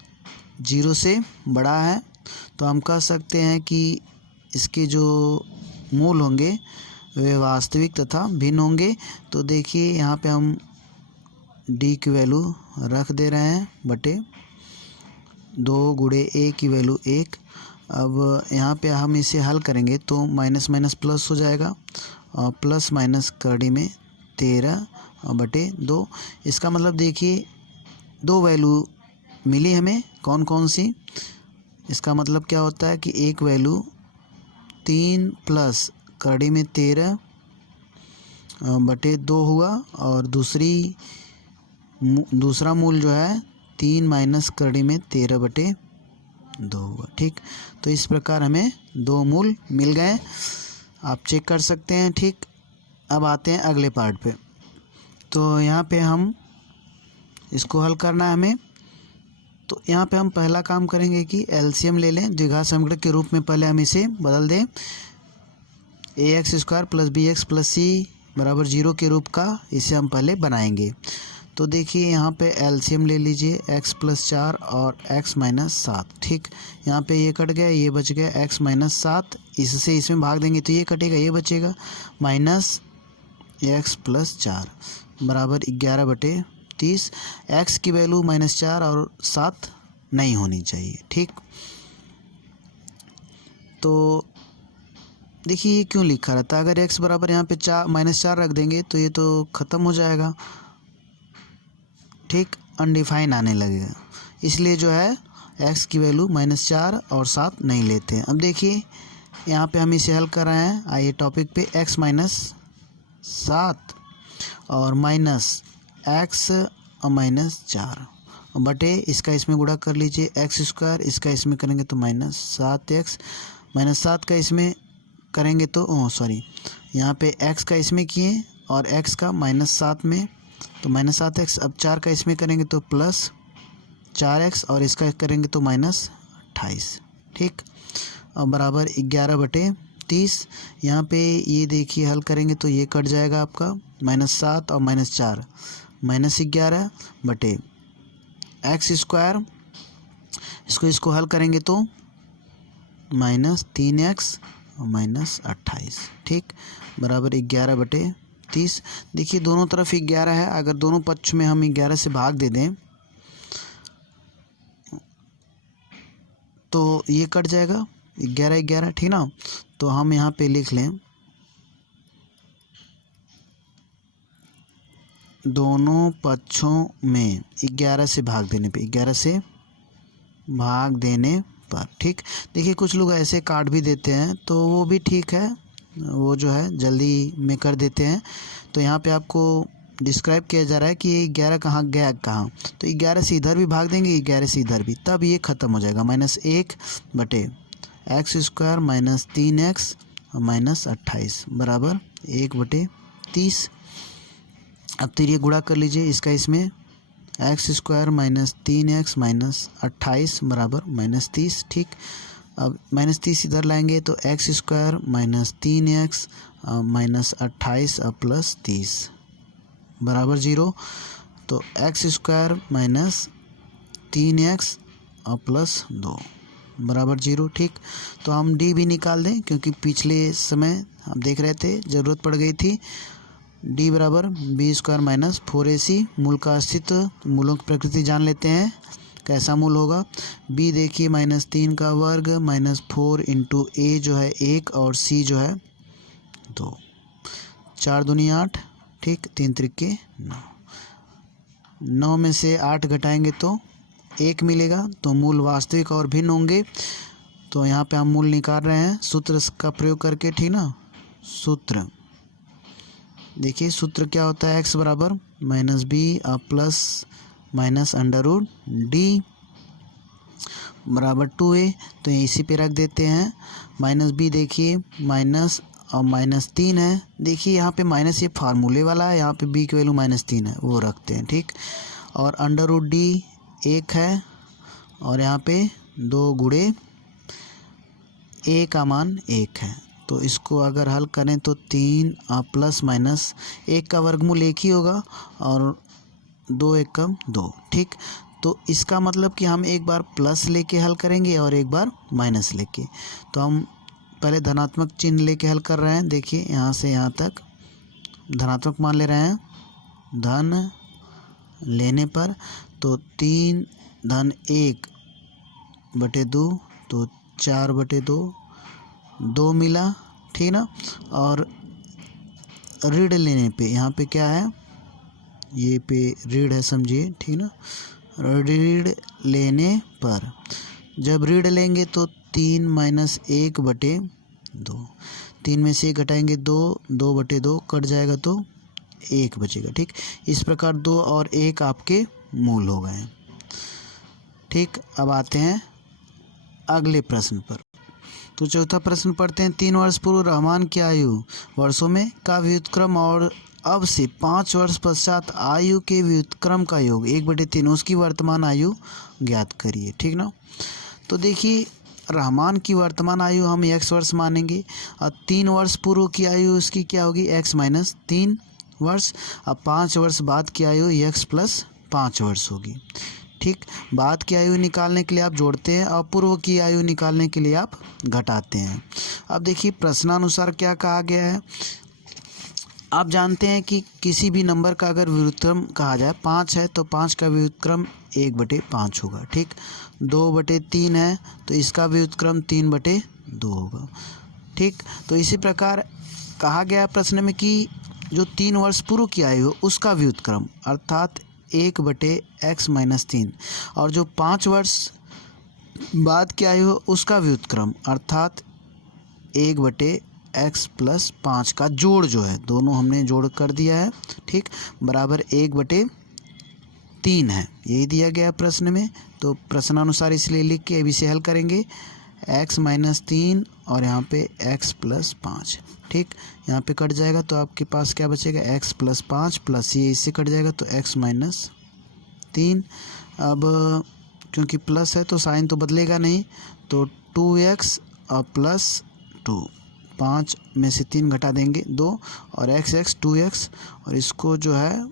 0 से बड़ा है, तो हम कह सकते हैं कि इसके जो मूल होंगे वे वास्तविक तथा भिन्न होंगे। तो देखिए यहाँ पे हम डी की वैल्यू रख दे रहे हैं बटे 2 गुणे ए की वैल्यू 1। अब यहाँ पे हम इसे हल करेंगे तो माइनस माइनस प्लस हो जाएगा और प्लस माइनस कड़ी में 13 बटे 2। इसका मतलब देखिए 2 वैल्यू मिली हमें, कौन कौन सी। इसका मतलब क्या होता है कि एक वैल्यू 3 प्लस कड़ी में 13 बटे 2 हुआ और दूसरा मूल जो है 3 माइनस कड़ी में 13 बटे 2 हुआ। ठीक, तो इस प्रकार हमें 2 मूल मिल गए, आप चेक कर सकते हैं। ठीक, अब आते हैं अगले पार्ट पे। तो यहाँ पे हम इसको हल करना है हमें। तो यहाँ पे हम पहला काम करेंगे कि एलसीएम ले लें, द्विघात समीकरण के रूप में पहले हम इसे बदल दें। ax² प्लस bx प्लस सी बराबर 0 के रूप का इसे हम पहले बनाएंगे। तो देखिए यहाँ पे एलसीएम ले लीजिए, x प्लस 4 और x माइनस 7। ठीक, यहाँ पे ये कट गया, ये बच गया x माइनस 7, इससे इसमें भाग देंगे तो ये कटेगा, ये बचेगा माइनस x प्लस 4 बराबर 11 बटे 30। x की वैल्यू -4 और 7 नहीं होनी चाहिए। ठीक, तो देखिए ये क्यों लिखा रहता है, अगर x बराबर यहाँ पे -4 रख देंगे तो ये तो ख़त्म हो जाएगा। ठीक, अनडिफाइन आने लगेगा, इसलिए जो है x की वैल्यू -4 और 7 नहीं लेते हैं। अब देखिए यहाँ पे हम इसे हल कर रहे हैं, आइए टॉपिक पे। x माइनस 7 और माइनस x और -4 बटे इसका इसमें गुणा कर लीजिए x², इसका इसमें करेंगे तो -7x, -7 का इसमें करेंगे तो यहाँ पे x का इसमें किए और x का -7 में, तो -7x। अब 4 का इसमें करेंगे तो प्लस 4x और इसका करेंगे तो -28। ठीक, अब बराबर 11 बटे 30। यहाँ पे ये देखिए हल करेंगे तो ये कट जाएगा आपका, -7 और -4 -11 बटे x², इसको हल करेंगे तो -3x और -28। ठीक, बराबर 11 बटे 30। देखिए दोनों तरफ 11 है, अगर दोनों पक्ष में हम 11 से भाग दे दें तो ये कट जाएगा 11 ठीक ना। तो हम यहाँ पे लिख लें दोनों पक्षों में 11 से भाग देने पे, 11 से भाग देने पर। ठीक, देखिए कुछ लोग ऐसे काट भी देते हैं तो वो भी ठीक है, वो जो है जल्दी में कर देते हैं। तो यहाँ पे आपको डिस्क्राइब किया जा रहा है कि ये 11 कहाँ गया कहाँ, तो 11 से इधर भी भाग देंगे, 11 से इधर भी, तब ये ख़त्म हो जाएगा। -1 बटे x² माइनस 3x और -28 बराबर 1 बटे 30। अब तो ये गुणा कर लीजिए इसका इसमें, x² माइनस 3x माइनस 28 बराबर -30। ठीक, अब -30 इधर लाएंगे तो x² माइनस 3x माइनस 28 और प्लस 30 बराबर 0। तो x² माइनस 3x और प्लस 2 बराबर 0। ठीक, तो हम d भी निकाल दें क्योंकि पिछले समय हम देख रहे थे ज़रूरत पड़ गई थी। d बराबर b² माइनस 4ac, मूल का अस्तित्व, मूलों की प्रकृति जान लेते हैं कैसा मूल होगा। b देखिए -3 का वर्ग -4 इंटू a जो है 1 और c जो है 2, 4 दूनी 8। ठीक, 3 त्रिके 9, 9 में से 8 घटाएंगे तो 1 मिलेगा, तो मूल वास्तविक और भिन्न होंगे। तो यहाँ पे हम मूल निकाल रहे हैं सूत्र का प्रयोग करके। ठीक ना, सूत्र देखिए सूत्र क्या होता है, x बराबर -b प्लस माइनस √d बराबर 2a। तो इसी पे रख देते हैं। -b देखिए माइनस और -3 है, देखिए यहाँ पे माइनस ये फार्मूले वाला है, यहाँ पे b की वैल्यू -3 है वो रखते हैं। ठीक, और √d 1 है और यहाँ पे 2 गुणे ए का मान 1 है, तो इसको अगर हल करें तो 3 प्लस माइनस 1 का वर्गमूल 1 ही होगा और 2 एकम 2। ठीक, तो इसका मतलब कि हम एक बार प्लस लेके हल करेंगे और एक बार माइनस लेके। तो हम पहले धनात्मक चिन्ह लेके हल कर रहे हैं। देखिए यहाँ से यहाँ तक धनात्मक मान ले रहे हैं। धन लेने पर तो 3 धन 1 बटे 2 तो 4 बटे 2, 2 मिला, ठीक ना। और ऋण लेने पे यहाँ पे क्या है, ये पे ऋण है, समझिए, ठीक ना। ऋण लेने पर जब ऋण लेंगे तो 3 माइनस 1 बटे 2, 3 में से 1 घटाएंगे 2, 2 बटे 2 कट जाएगा तो 1 बचेगा। ठीक, इस प्रकार 2 और 1 आपके मूल हो गए। ठीक, अब आते हैं अगले प्रश्न पर। तो चौथा प्रश्न पढ़ते हैं। 3 वर्ष पूर्व रहमान की आयु वर्षों में का व्युत्क्रम और अब से 5 वर्ष पश्चात आयु के व्युत्क्रम का योग 1/3, उसकी वर्तमान आयु ज्ञात करिए। ठीक ना। तो देखिए रहमान की वर्तमान आयु हम x वर्ष मानेंगे और 3 वर्ष पूर्व की आयु उसकी क्या होगी, x माइनस 3 वर्ष। अब 5 वर्ष बाद की आयु x प्लस 5 वर्ष होगी। ठीक, बाद की आयु निकालने के लिए आप जोड़ते हैं और पूर्व की आयु निकालने के लिए आप घटाते हैं। अब देखिए प्रश्नानुसार क्या कहा गया है। आप जानते हैं कि किसी भी नंबर का अगर व्युत्क्रम कहा जाए, 5 है तो 5 का व्युत्क्रम 1/5 होगा। ठीक, 2/3 है तो इसका व्युत्क्रम 3/2 होगा। ठीक, तो इसी प्रकार कहा गया प्रश्न में कि जो 3 वर्ष पूर्व की आयु हो उसका व्युत्क्रम अर्थात 1/x माइनस 3, और जो 5 वर्ष बाद की आयु हो उसका व्युत्क्रम अर्थात 1/x प्लस 5 का जोड़ जो है, दोनों हमने जोड़ कर दिया है। ठीक, बराबर 1/3 है, यही दिया गया प्रश्न में। तो प्रश्नानुसार इसलिए लिख के अब इसे हल करेंगे। x माइनस 3 और यहाँ पे x प्लस 5। ठीक, यहाँ पे कट जाएगा तो आपके पास क्या बचेगा, x प्लस 5 प्लस ये इससे कट जाएगा तो x माइनस 3। अब क्योंकि प्लस है तो साइन तो बदलेगा नहीं, तो 2x और प्लस 2, 5 में से 3 घटा देंगे 2 और x 2x, और इसको जो है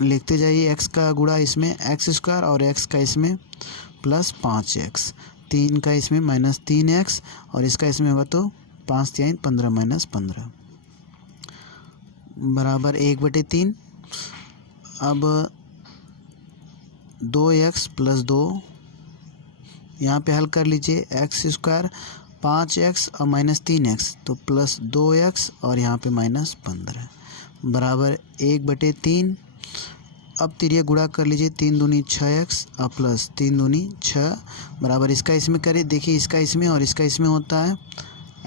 लिखते जाइए, x का गुणा इसमें x² और x का इसमें प्लस 5x, 3 का इसमें माइनस 3x और इसका इसमें होगा तो 5 3 15 माइनस 15 बराबर 1/3। अब 2x प्लस 2 यहाँ पे हल कर लीजिए, x² 5x और माइनस 3x तो प्लस 2x और यहाँ पे माइनस 15 बराबर 1/3। अब तिरिया गुणा कर लीजिए, 3 दूनी 6x और प्लस 3 दूनी 6 बराबर इसका इसमें करें। देखिए इसका इसमें और इसका इसमें होता है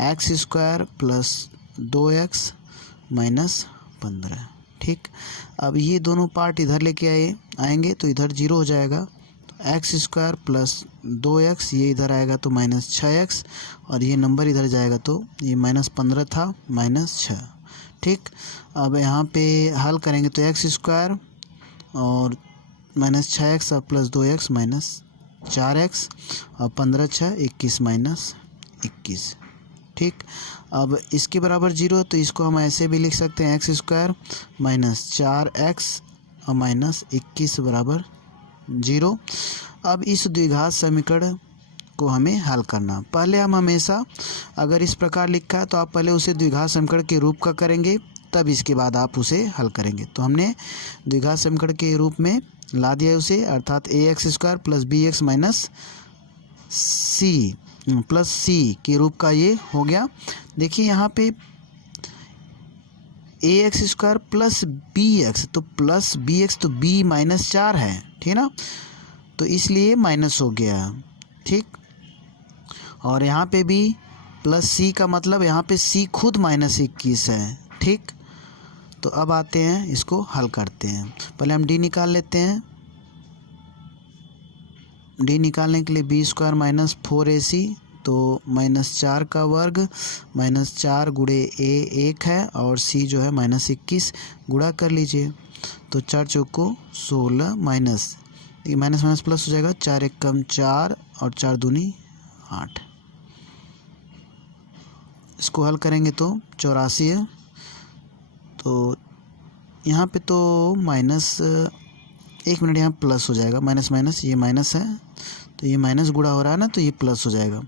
x² प्लस 2x माइनस 15। ठीक, अब ये दोनों पार्ट इधर लेके आएंगे तो इधर 0 हो जाएगा। तो x² प्लस 2x ये इधर आएगा तो माइनस 6x और ये नंबर इधर जाएगा तो ये माइनस 15 था माइनस 6। ठीक, अब यहाँ पे हल करेंगे तो x² और माइनस 6x और प्लस 2x माइनस 4x और 15 6 21 माइनस 21। ठीक, अब इसके बराबर 0 तो इसको हम ऐसे भी लिख सकते हैं, x² माइनस 4x और माइनस 21 बराबर 0। अब इस द्विघात समीकरण को हमें हल करना। पहले हम हमेशा अगर इस प्रकार लिखा है तो आप पहले उसे द्विघात समीकरण के रूप का करेंगे, तब इसके बाद आप उसे हल करेंगे। तो हमने द्विघात समीकरण के रूप में ला दिया उसे, अर्थात ax² plus bx minus c plus c के रूप का ये हो गया। देखिए यहाँ पे ax² प्लस bx, तो प्लस bx तो b माइनस 4 है, ठीक ना, तो इसलिए माइनस हो गया। ठीक, और यहाँ पे भी प्लस c का मतलब यहाँ पे c खुद माइनस 21 है। ठीक, तो अब आते हैं इसको हल करते हैं। पहले हम d निकाल लेते हैं। d निकालने के लिए b² माइनस 4ac तो माइनस 4 का वर्ग माइनस 4 गुणे a 1 है और c जो है माइनस 21, गुणा कर लीजिए तो 4 चौको 16 माइनस माइनस माइनस प्लस हो जाएगा, 4 1 कम 4 और 4 दूनी 8। इसको हल करेंगे तो 84 है। तो यहाँ पे तो माइनस, एक मिनट, यहाँ प्लस हो जाएगा, माइनस माइनस, ये माइनस है तो ये माइनस गुणा हो रहा है ना, तो ये प्लस हो जाएगा।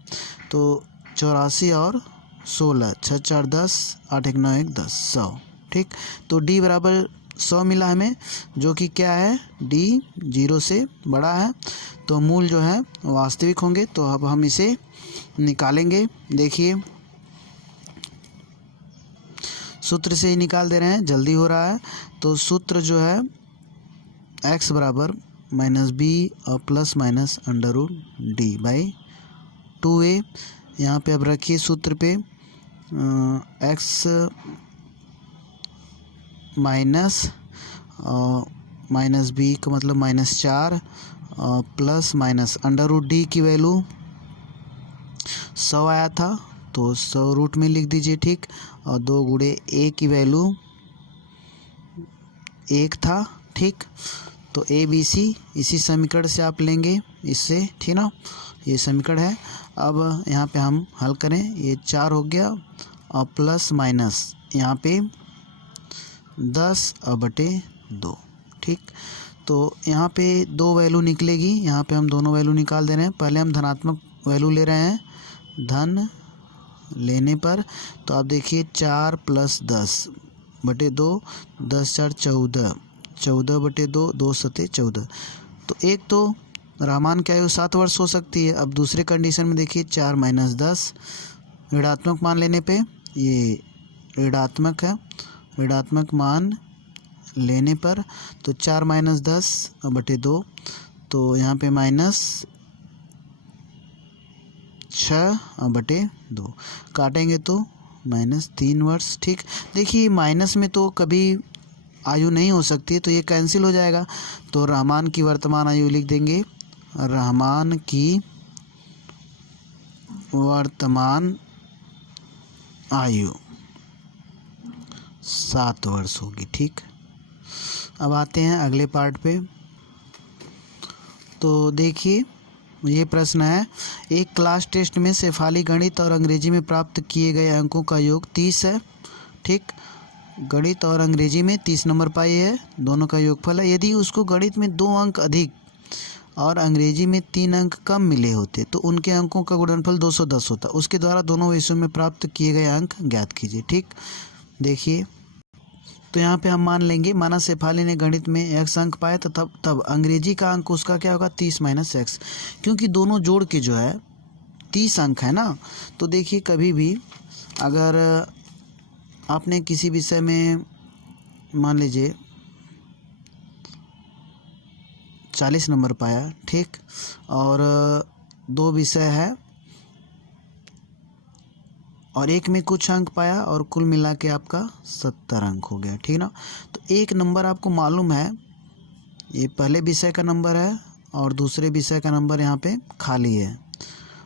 तो 84 और 16, 6 4 10, 8 1 9 1 10, 100। ठीक, तो डी बराबर 100 मिला हमें, जो कि क्या है, डी 0 से बड़ा है, तो मूल जो है वास्तविक होंगे। तो अब हम इसे निकालेंगे। देखिए सूत्र से ही निकाल दे रहे हैं, जल्दी हो रहा है। तो सूत्र जो है x बराबर माइनस बी और plus minus under root D by 2a। यहाँ पे अब रखिए सूत्र पे x माइनस बी का मतलब -4 plus minus under root D की वैल्यू 100 आया था, तो 100 रूट में लिख दीजिए। ठीक, और 2 गुणे a की वैल्यू 1 था। ठीक, तो ए बी सी इसी समीकरण से आप लेंगे इससे, ठीक ना, ये समीकरण है। अब यहाँ पे हम हल करें, ये 4 हो गया और प्लस माइनस यहाँ पे 10 और बटे 2। ठीक, तो यहाँ पे 2 वैल्यू निकलेगी, यहाँ पे हम दोनों वैल्यू निकाल दे रहे हैं। पहले हम धनात्मक वैल्यू ले रहे हैं, धन लेने पर तो आप देखिए 4 प्लस 10 बटे 2, 10 4 14, 14 बटे 2, 2 सते 14। तो एक तो रहमान की आयु 7 वर्ष हो सकती है। अब दूसरे कंडीशन में देखिए 4 माइनस 10, ऋणात्मक मान लेने पे ये ऋणात्मक है, ऋणात्मक मान लेने पर तो 4 माइनस 10 बटे 2, तो यहाँ पे माइनस 6 बटे 2, काटेंगे तो -3 वर्ष। ठीक, देखिए माइनस में तो कभी आयु नहीं हो सकती है, तो ये कैंसिल हो जाएगा। तो रहमान की वर्तमान आयु लिख देंगे, रहमान की वर्तमान आयु 7 वर्ष होगी। ठीक, अब आते हैं अगले पार्ट पे। तो देखिए ये प्रश्न है, एक क्लास टेस्ट में शेफाली गणित और अंग्रेजी में प्राप्त किए गए अंकों का योग 30 है। ठीक, गणित और अंग्रेजी में 30 नंबर पाए है, दोनों का योगफल है। यदि उसको गणित में 2 अंक अधिक और अंग्रेजी में 3 अंक कम मिले होते तो उनके अंकों का गुणनफल 210 होता। उसके द्वारा दोनों विषयों में प्राप्त किए गए अंक ज्ञात कीजिए। ठीक, देखिए तो यहाँ पे हम मान लेंगे, माना शेफाली ने गणित में x अंक पाए तो तब अंग्रेजी का अंक उसका क्या होगा, 30 माइनस x, क्योंकि दोनों जोड़ के जो है 30 अंक है ना। तो देखिए कभी भी अगर आपने किसी विषय में मान लीजिए 40 नंबर पाया, ठीक, और 2 विषय है और एक में कुछ अंक पाया और कुल मिला के आपका 70 अंक हो गया। ठीक ना, तो एक नंबर आपको मालूम है, ये पहले विषय का नंबर है और दूसरे विषय का नंबर यहाँ पे खाली है,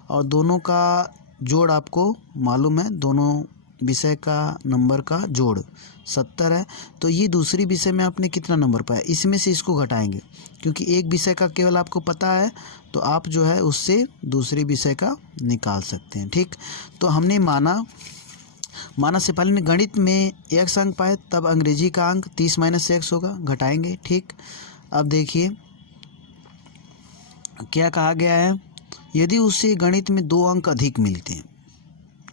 और दोनों का जोड़ आपको मालूम है, दोनों विषय का नंबर का जोड़ 70 है। तो ये दूसरी विषय में आपने कितना नंबर पाया, इसमें से इसको घटाएंगे, क्योंकि एक विषय का केवल आपको पता है तो आप जो है उससे दूसरे विषय का निकाल सकते हैं। ठीक, तो हमने माना शेफाली ने गणित में x अंक पाए, तब अंग्रेजी का अंक 30 माइनस x होगा, घटाएंगे। ठीक, अब देखिए क्या कहा गया है, यदि उससे गणित में 2 अंक अधिक मिलते हैं,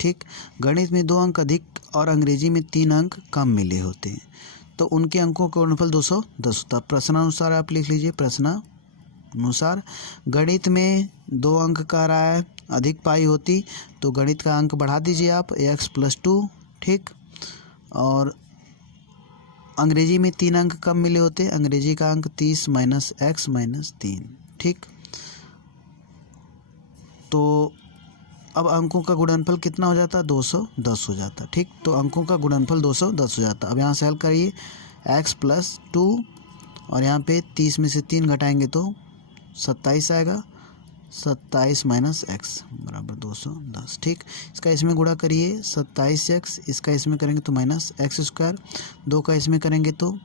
ठीक, गणित में 2 अंक अधिक और अंग्रेजी में 3 अंक कम मिले होते हैं तो उनके अंकों का गुणनफल 210 होता। प्रश्नानुसार आप लिख लीजिए, प्रश्नानुसार गणित में 2 अंक का रहा है अधिक पाई होती तो गणित का अंक बढ़ा दीजिए आप x + 2। ठीक, और अंग्रेजी में 3 अंक कम मिले होते, अंग्रेजी का अंक 30 माइनस x माइनस 3। ठीक, तो अब अंकों का गुणनफल कितना हो जाता है, 210 हो जाता। ठीक, तो अंकों का गुणनफल 210 हो जाता। अब यहाँ से हल करिए, x + 2 और यहाँ पे 30 में से 3 घटाएंगे तो 27 आएगा, 27 माइनस x बराबर 210। ठीक, इसका इसमें गुणा करिए 27x, इसका इसमें करेंगे तो माइनस x², 2 का इसमें करेंगे तो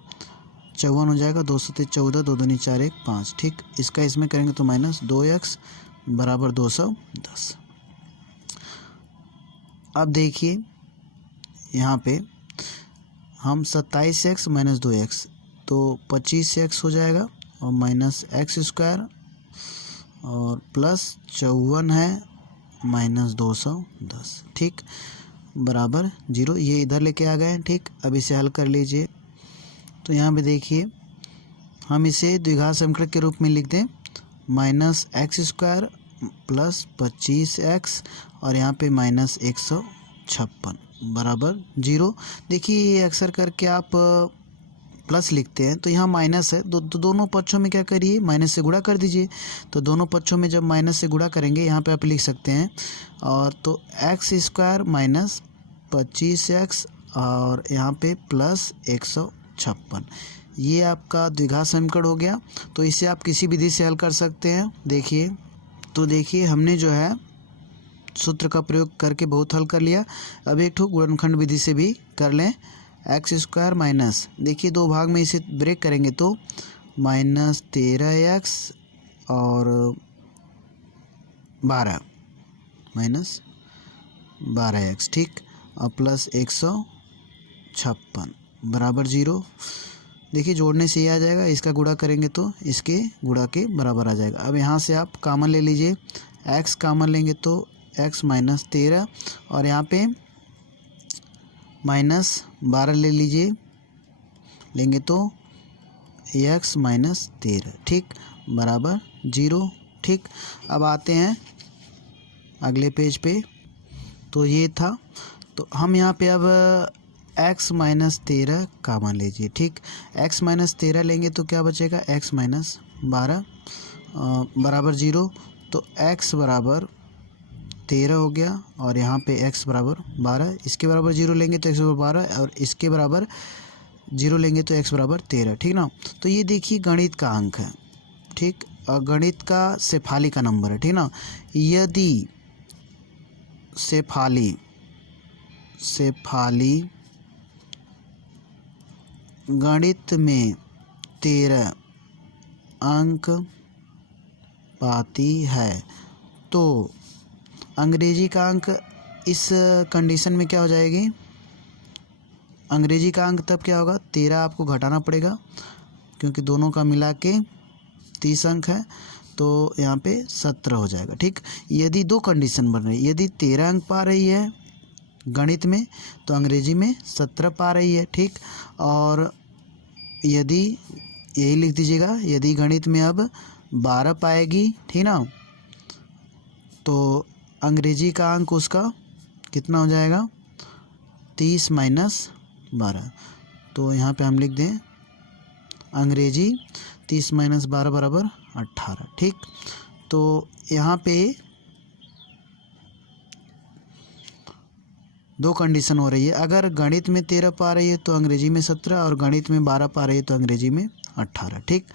54 हो जाएगा, 2 सते 14, 2 दूनी 4 1 5। ठीक, इसका इसमें करेंगे तो माइनस 2x बराबर 210। अब देखिए यहाँ पे हम 27x माइनस 2x तो 25x हो जाएगा और माइनस एक्स स्क्वायर और प्लस 54 है माइनस 210, ठीक, बराबर 0। ये इधर लेके आ गए हैं, ठीक। अब इसे हल कर लीजिए। तो यहाँ पे देखिए हम इसे द्विघात समीकरण के रूप में लिख दें, minus x square plus 25x और यहाँ पे माइनस 156 बराबर 0। देखिए ये अक्सर करके आप प्लस लिखते हैं तो यहाँ माइनस है, दोनों पक्षों में क्या करिए, माइनस से गुणा कर दीजिए। तो दोनों पक्षों में जब माइनस से गुणा करेंगे यहाँ पे आप लिख सकते हैं और तो एक्स स्क्वायर माइनस 25x और यहाँ पे प्लस 156, ये आपका द्विघात समीकरण हो गया। तो इसे आप किसी विधि से हल कर सकते हैं। देखिए तो देखिए हमने जो है सूत्र का प्रयोग करके बहुत हल कर लिया। अब एक ठो गुणनखंड विधि से भी कर लें। एक्स स्क्वायर माइनस, देखिए दो भाग में इसे ब्रेक करेंगे तो माइनस 13x और 12 माइनस 12x, ठीक, और प्लस 156 बराबर 0। देखिए जोड़ने से ये आ जाएगा, इसका गुणा करेंगे तो इसके गुणा के बराबर आ जाएगा। अब यहाँ से आप कॉमन ले लीजिए, x कॉमन लेंगे तो x माइनस 13 और यहाँ पे माइनस 12 ले लीजिए, लेंगे तो x माइनस 13, ठीक, बराबर 0, ठीक। अब आते हैं अगले पेज पे। तो ये था, तो हम यहाँ पे अब x माइनस 13 कॉमन लीजिए, ठीक। x माइनस 13 लेंगे तो क्या बचेगा, x माइनस 12 बराबर 0। तो x बराबर 13 हो गया और यहाँ पे x बराबर 12, इसके बराबर 0 लेंगे तो x बराबर 12 और इसके बराबर 0 लेंगे तो x बराबर 13, ठीक ना। तो ये देखिए गणित का अंक है, ठीक, और गणित का शेफाली का नंबर है, ठीक ना। यदि शेफाली गणित में 13 अंक पाती है तो अंग्रेजी का अंक इस कंडीशन में क्या हो जाएगी, अंग्रेजी का अंक तब क्या होगा, 13 आपको घटाना पड़ेगा क्योंकि दोनों का मिला के 30 अंक है, तो यहाँ पे 17 हो जाएगा, ठीक। यदि दो कंडीशन बन रही है, यदि 13 अंक पा रही है गणित में तो अंग्रेजी में 17 पा रही है, ठीक। और यदि, यही लिख दीजिएगा, यदि गणित में अब 12 पाएगी, ठीक ना, तो अंग्रेजी का अंक उसका कितना हो जाएगा, 30 माइनस 12। तो यहाँ पे हम लिख दें अंग्रेजी 30 माइनस 12 बराबर 18, ठीक। तो यहाँ पे दो कंडीशन हो रही है, अगर गणित में 13 पा रही है तो अंग्रेजी में 17 और गणित में 12 पा रही है तो अंग्रेजी में 18, ठीक।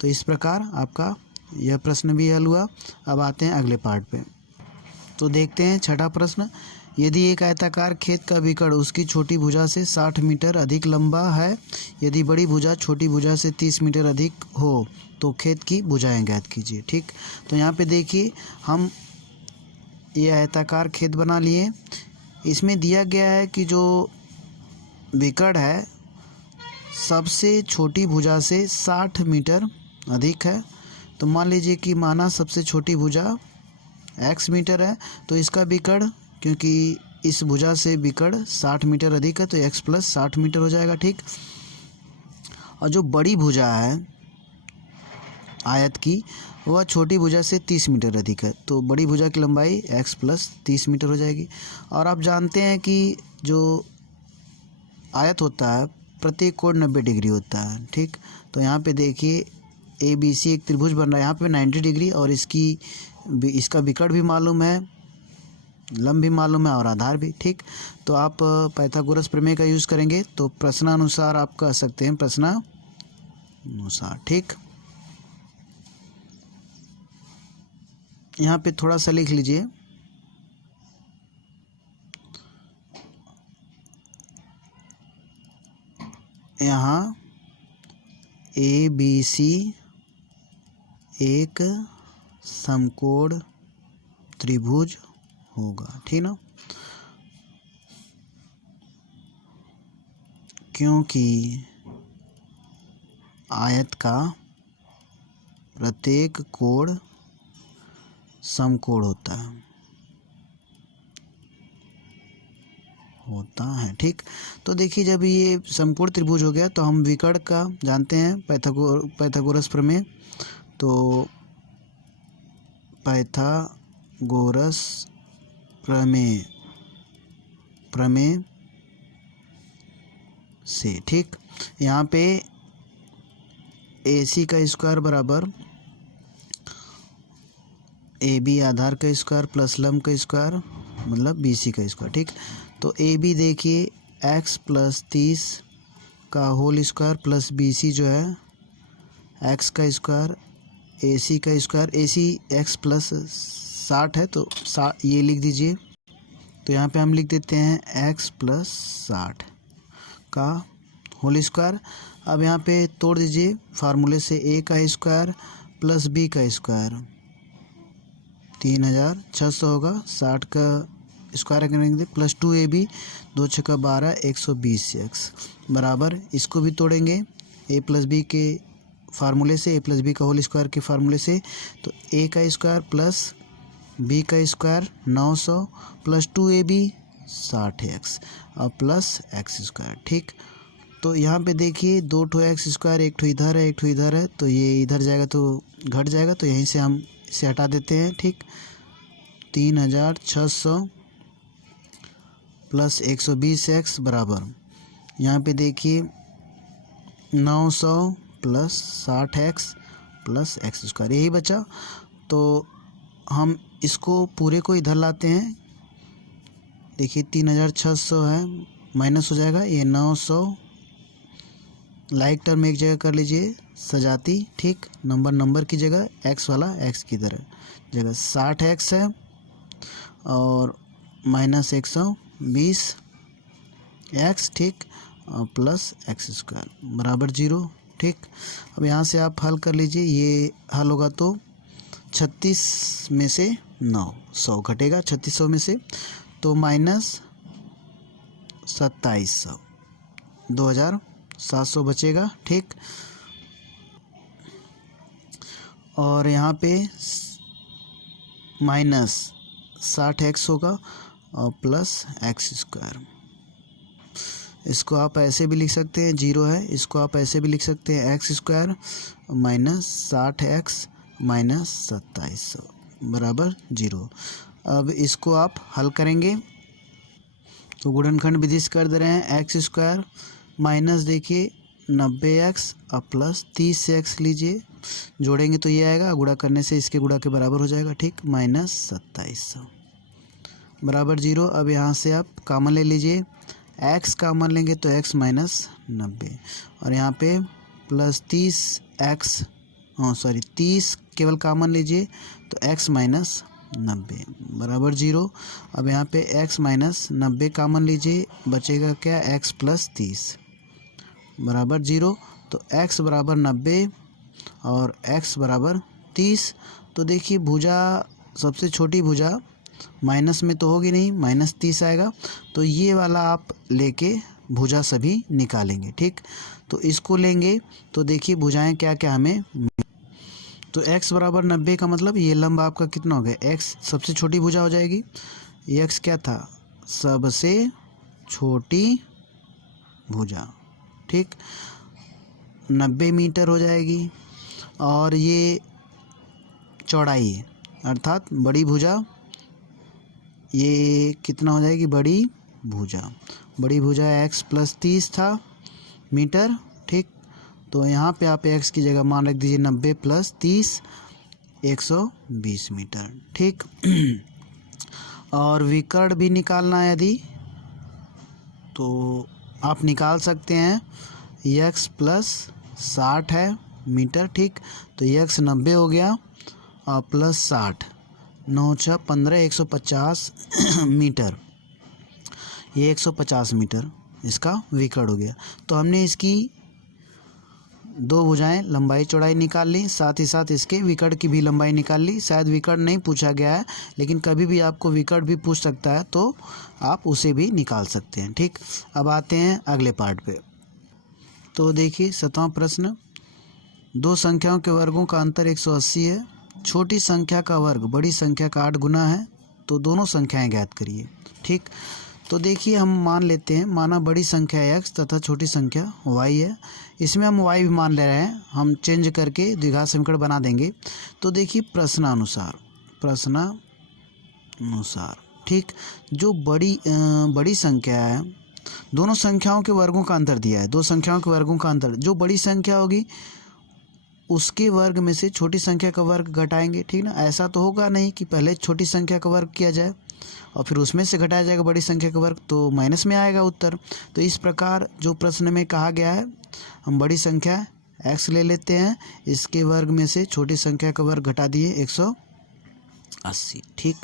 तो इस प्रकार आपका यह प्रश्न भी हल हुआ। अब आते हैं अगले पार्ट पे। तो देखते हैं छठा प्रश्न, यदि एक आयताकार खेत का विकर्ण उसकी छोटी भुजा से 60 मीटर अधिक लंबा है, यदि बड़ी भुजा छोटी भुजा से 30 मीटर अधिक हो तो खेत की भुजाएं ज्ञात कीजिए, ठीक। तो यहाँ पे देखिए हम ये आयताकार खेत बना लिए, इसमें दिया गया है कि जो विकर्ण है सबसे छोटी भुजा से 60 मीटर अधिक है। तो मान लीजिए कि माना सबसे छोटी भुजा x मीटर है, तो इसका विकर्ण, क्योंकि इस भुजा से विकर्ण 60 मीटर अधिक है तो x प्लस 60 मीटर हो जाएगा, ठीक। और जो बड़ी भुजा है आयत की वह छोटी भुजा से 30 मीटर अधिक है, तो बड़ी भुजा की लंबाई x प्लस 30 मीटर हो जाएगी। और आप जानते हैं कि जो आयत होता है प्रत्येक कोण 90 डिग्री होता है, ठीक। तो यहाँ पे देखिए ABC एक त्रिभुज बन रहा है, यहाँ पे 90 डिग्री और इसका विकर्ण भी मालूम है, लंब भी मालूम है और आधार भी, ठीक। तो आप पाइथागोरस प्रमेय का यूज़ करेंगे तो प्रश्नानुसार आप कह सकते हैं, प्रश्नानुसार, ठीक। यहाँ पे थोड़ा सा लिख लीजिए, यहाँ ABC एक समकोण त्रिभुज होगा, ठीक ना। क्योंकि आयत का प्रत्येक कोण समकोण होता है। ठीक, तो देखिए जब ये समकोण त्रिभुज हो गया तो हम विकर्ण का जानते हैं पाइथागोरस प्रमेय। तो पाइथागोरस प्रमेय से, ठीक, यहाँ पे AC का स्क्वायर बराबर AB आधार का स्क्वायर प्लस लंब का स्क्वायर मतलब BC का स्क्वायर। ठीक, तो AB देखिए x प्लस 30 का होल स्क्वायर प्लस BC जो है x का स्क्वायर, AC का स्क्वायर, AC x प्लस 60 है तो ये लिख दीजिए। तो यहाँ पे हम लिख देते हैं x प्लस 60 का होल स्क्वायर। अब यहाँ पे तोड़ दीजिए फार्मूले से, a का स्क्वायर प्लस b का स्क्वायर 3600 होगा, 60 का स्क्वायर करेंगे प्लस 2ab 2 छक्का 12 120x बराबर, इसको भी तोड़ेंगे a प्लस बी के फार्मूले से, a प्लस बी का होल स्क्वायर के फार्मूले से। तो a का स्क्वायर प्लस b का स्क्वायर 900 प्लस 2ab 60x और प्लस x स्क्वायर। ठीक, तो यहाँ पे देखिए 2 ठो एक्स स्क्वायर, एक ठो इधर है एक ठो इधर है, तो ये इधर जाएगा तो घट जाएगा, तो यहीं से हम इसे हटा देते हैं। ठीक, 3600 प्लस 120x बराबर, यहाँ पे देखिए 900 plus 60x plus x square, यही बचा। तो हम इसको पूरे को इधर लाते हैं, देखिए 3600 है माइनस हो जाएगा, ये 900 लाइक टर्म एक जगह कर लीजिए सजाती। ठीक, नंबर की जगह x वाला x की जगह 60x है और माइनस 120x, ठीक, और प्लस x स्क्वायर बराबर 0। ठीक, अब यहाँ से आप हल कर लीजिए, ये हल होगा तो 36 में से 900 घटेगा 3600 में से, तो माइनस 2700 2700 बचेगा। ठीक, और यहाँ पे माइनस 60x होगा और प्लस x स्क्वायर, इसको आप ऐसे भी लिख सकते हैं 0 है, इसको आप ऐसे भी लिख सकते हैं x square minus 60x minus 2700 बराबर 0। अब इसको आप हल करेंगे तो गुणनखंड विधि से कर दे रहे हैं, x स्क्वायर माइनस देखिए 90x और प्लस 30x लीजिए, जोड़ेंगे तो ये आएगा, गुणा करने से इसके गुणा के बराबर हो जाएगा। ठीक, माइनस 2700 बराबर 0। अब यहाँ से आप कॉमन ले लीजिए, x कॉमन लेंगे तो x माइनस 90 और यहाँ पे प्लस 30x 30 केवल कॉमन लीजिए तो x माइनस 90 बराबर 0। अब यहाँ पे x माइनस 90 कॉमन लीजिए, बचेगा क्या x प्लस 30 बराबर 0। तो x बराबर 90 और x बराबर 30। तो देखिए भुजा, सबसे छोटी भुजा माइनस में तो होगी नहीं, माइनस 30 आएगा, तो ये वाला आप लेके भुजा सभी निकालेंगे। ठीक, तो इसको लेंगे तो देखिए भुजाएं क्या क्या हमें, तो x बराबर 90 का मतलब ये लंब आपका कितना हो गया, x सबसे छोटी भुजा हो जाएगी, ये x क्या था, सबसे छोटी भुजा। ठीक, 90 मीटर हो जाएगी और ये चौड़ाई है अर्थात बड़ी भुजा, ये कितना हो जाएगी, बड़ी भुजा x प्लस 30 था मीटर। ठीक, तो यहाँ पे आप x की जगह मान रख दीजिए 90 प्लस 30 120 मीटर। ठीक, और विकर्ण भी निकालना है यदि तो आप निकाल सकते हैं, x प्लस 60 है मीटर। ठीक, तो x 90 हो गया और प्लस 60 9 6 15 150 मीटर, ये 150 मीटर इसका विकर्ण हो गया। तो हमने इसकी दो भुजाएं लंबाई चौड़ाई निकाल ली, साथ ही साथ इसके विकर्ण की भी लंबाई निकाल ली। शायद विकर्ण नहीं पूछा गया है, लेकिन कभी भी आपको विकर्ण भी पूछ सकता है तो आप उसे भी निकाल सकते हैं। ठीक, अब आते हैं अगले पार्ट पे। तो देखिए 7वां प्रश्न, दो संख्याओं के वर्गों का अंतर 180 है, छोटी संख्या का वर्ग बड़ी संख्या का 8 गुना है, तो दोनों संख्याएं ज्ञात करिए। ठीक, तो देखिए हम मान लेते हैं, माना बड़ी संख्या x तथा छोटी संख्या y है, इसमें हम y भी मान ले रहे हैं, हम चेंज करके द्विघात समीकरण बना देंगे। तो देखिए प्रश्नानुसार ठीक, जो बड़ी संख्या है, दोनों संख्याओं के वर्गों का अंतर दिया है, दो संख्याओं के वर्गों का अंतर, जो बड़ी संख्या होगी उसके वर्ग में से छोटी संख्या का वर्ग घटाएंगे। ठीक ना, ऐसा तो होगा नहीं कि पहले छोटी संख्या का वर्ग किया जाए और फिर उसमें से घटाया जाएगा बड़ी संख्या का वर्ग, तो माइनस में आएगा उत्तर। तो इस प्रकार जो प्रश्न में कहा गया है, हम बड़ी संख्या x ले लेते हैं, इसके वर्ग में से छोटी संख्या का वर्ग घटा दिए 180। ठीक,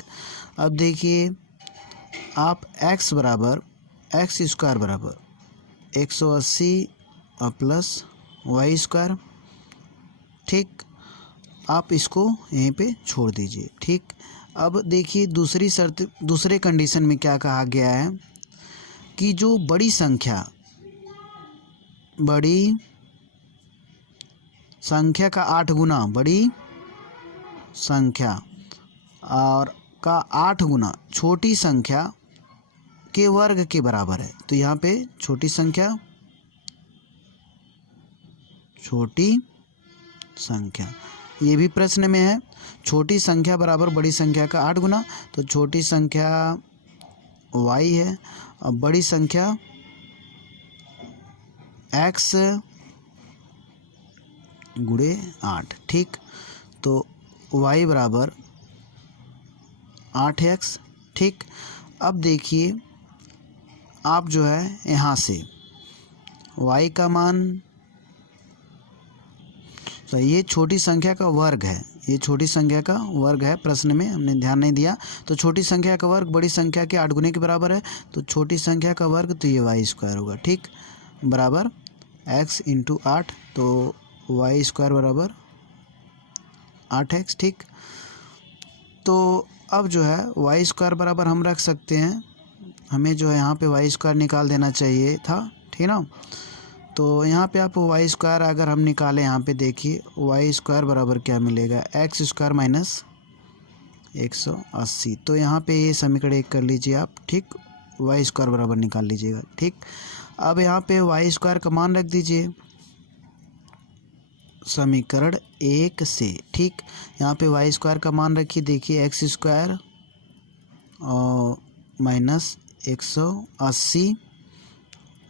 अब देखिए आप x स्क्वायर बराबर 180 और प्लस वाई स्क्वायर, ठीक, आप इसको यहीं पे छोड़ दीजिए। ठीक, अब देखिए दूसरे कंडीशन में क्या कहा गया है कि जो बड़ी संख्या का 8 गुना, बड़ी संख्या और का 8 गुना छोटी संख्या के वर्ग के बराबर है। तो यहाँ पे छोटी संख्या ये भी प्रश्न में है, छोटी संख्या बराबर बड़ी संख्या का 8 गुना, तो छोटी संख्या y है और बड़ी संख्या x गुणे 8। ठीक, तो y बराबर 8x। ठीक, अब देखिए आप जो है यहाँ से y का मान, तो ये छोटी संख्या का वर्ग है, ये छोटी संख्या का वर्ग है, प्रश्न में हमने ध्यान नहीं दिया। तो छोटी संख्या का वर्ग बड़ी संख्या के 8 गुने के बराबर है, तो छोटी संख्या का वर्ग तो ये वाई स्क्वायर होगा। ठीक, बराबर x इंटू 8, तो वाई स्क्वायर बराबर 8x। ठीक, तो अब जो है वाई स्क्वायर बराबर हम रख सकते हैं, हमें जो है यहाँ पे वाई स्क्वायर निकाल देना चाहिए था। ठीक ना, तो यहाँ पे आप वाई स्क्वायर अगर हम निकालें, यहाँ पे देखिए वाई स्क्वायर बराबर क्या मिलेगा, एक्स स्क्वायर माइनस 180। तो यहाँ पे ये समीकरण 1 कर लीजिए आप। ठीक, वाई स्क्वायर बराबर निकाल लीजिएगा। ठीक, अब यहाँ पे वाई स्क्वायर का मान रख दीजिए समीकरण 1 से। ठीक, यहाँ पे वाई स्क्वायर का मान रखिए, देखिए एक्स स्क्वायर और माइनस 180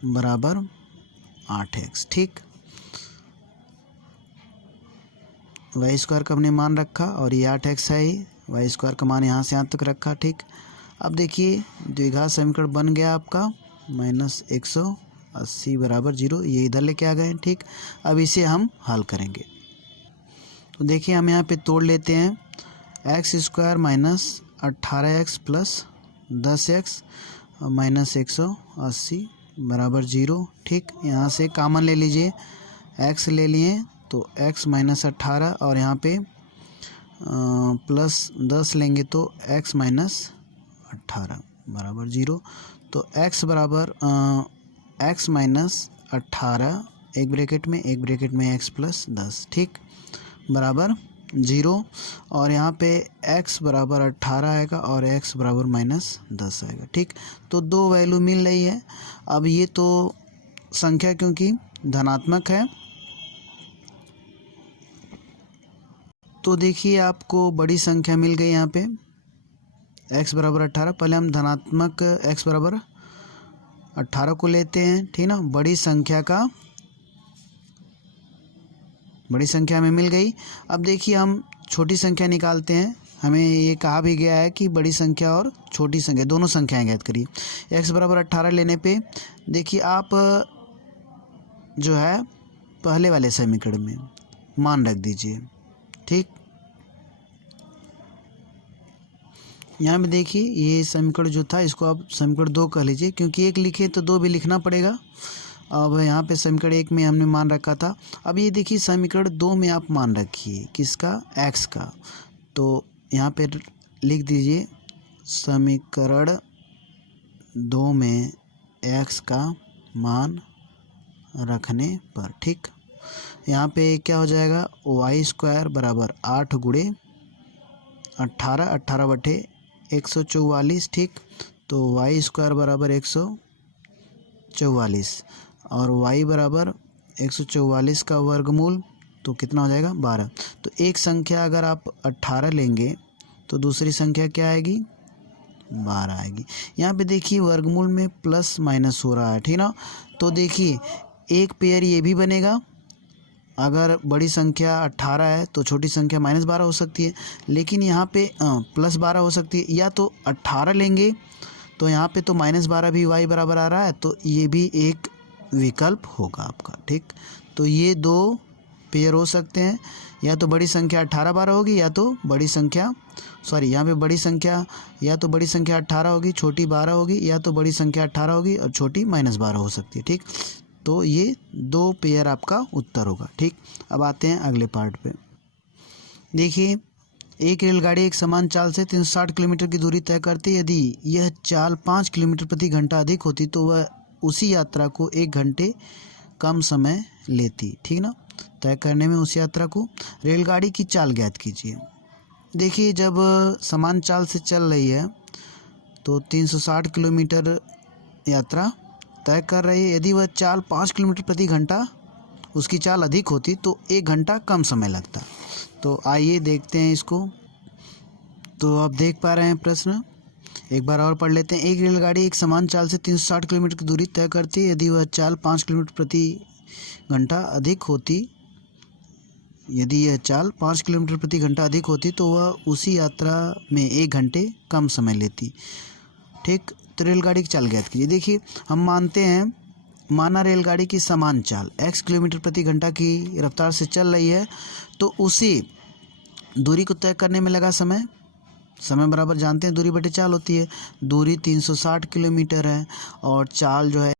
बराबर 8x। ठीक, वाई स्क्वायर का हमने मान रखा और ये 8x है ही, वाई स्क्वायर का मान यहाँ से यहाँ तक रखा। ठीक, अब देखिए द्विघात समीकरण बन गया आपका -180 बराबर 0, ये इधर लेके आ गए। ठीक, अब इसे हम हल करेंगे, तो देखिए हम यहाँ पे तोड़ लेते हैं, x square minus 18x plus 10x minus 180 बराबर 0। ठीक, यहाँ से कामन ले लीजिए, x ले लिए तो x माइनस 18 और यहाँ पे प्लस 10 लेंगे तो x माइनस 18 बराबर 0। तो x बराबर x माइनस 18 एक ब्रैकेट में x प्लस 10, ठीक, बराबर 0, और यहाँ पे x बराबर 18 आएगा और x बराबर माइनस 10 आएगा। ठीक, तो दो वैल्यू मिल रही है। अब ये तो संख्या क्योंकि धनात्मक है, तो देखिए आपको बड़ी संख्या मिल गई यहाँ पे x बराबर 18। पहले हम धनात्मक x बराबर 18 को लेते हैं, ठीक ना, बड़ी संख्या में मिल गई। अब देखिए हम छोटी संख्या निकालते हैं, हमें ये कहा भी गया है कि बड़ी संख्या और छोटी संख्या दोनों संख्याएं ज्ञात करिए। x बराबर 18 लेने पे देखिए आप जो है पहले वाले समीकरण में मान रख दीजिए। ठीक, यहाँ पे देखिए ये समीकरण जो था इसको आप समीकरण 2 कह लीजिए, क्योंकि एक लिखे तो 2 भी लिखना पड़ेगा। अब यहाँ पे समीकरण 1 में हमने मान रखा था। अब ये देखिए समीकरण 2 में आप मान रखिए किसका, x का, तो यहाँ पे लिख दीजिए समीकरण 2 में x का मान रखने पर। ठीक, यहाँ पे क्या हो जाएगा, वाई स्क्वायर बराबर 8 गुणे 18, 18/144। ठीक, तो वाई स्क्वायर बराबर 144 और वाई बराबर 144 का वर्गमूल तो कितना हो जाएगा, 12। तो एक संख्या अगर आप 18 लेंगे तो दूसरी संख्या क्या आएगी, 12 आएगी। यहाँ पे देखिए वर्गमूल में प्लस माइनस हो रहा है, ठीक ना। तो देखिए एक पेयर ये भी बनेगा, अगर बड़ी संख्या 18 है तो छोटी संख्या -12 हो सकती है, लेकिन यहाँ पे +12 हो सकती है। या तो 18 लेंगे तो यहाँ पे तो -12 भी y बराबर आ रहा है, तो ये भी एक विकल्प होगा आपका। ठीक, तो ये दो पेयर हो सकते हैं, या तो बड़ी संख्या 18 12 होगी, या तो बड़ी संख्या यहाँ पे बड़ी संख्या या तो बड़ी संख्या 18 होगी, छोटी 12 होगी, या तो बड़ी संख्या 18 होगी और छोटी -12 हो सकती है। ठीक, तो ये दो पेयर आपका उत्तर होगा। ठीक, अब आते हैं अगले पार्ट पे। देखिए एक रेलगाड़ी एक समान चाल से 360 किलोमीटर की दूरी तय करती है। यदि यह चाल 5 किलोमीटर प्रति घंटा अधिक होती तो वह उसी यात्रा को 1 घंटे कम समय लेती। ठीक ना, तय करने में उस यात्रा को। रेलगाड़ी की चाल ज्ञात कीजिए। देखिए जब समान चाल से चल रही है तो 360 किलोमीटर यात्रा तय कर रही है। यदि वह चाल 5 किलोमीटर प्रति घंटा उसकी चाल अधिक होती तो 1 घंटा कम समय लगता। तो आइए देखते हैं इसको। तो आप देख पा रहे हैं प्रश्न, एक बार और पढ़ लेते हैं। एक रेलगाड़ी एक समान चाल से 360 किलोमीटर की दूरी तय करती है। यदि वह चाल 5 किलोमीटर प्रति घंटा अधिक होती यदि यह चाल 5 किलोमीटर प्रति घंटा अधिक होती तो वह उसी यात्रा में 1 घंटे कम समय लेती। ठीक, तो रेलगाड़ी की चाल ज्ञात कीजिए। देखिए हम मानते हैं, माना रेलगाड़ी की समान चाल x किलोमीटर प्रति घंटा की रफ्तार से चल रही है, तो उसी दूरी को तय करने में लगा समय बराबर जानते हैं दूरी बटे चाल होती है। दूरी 360 किलोमीटर है और चाल जो है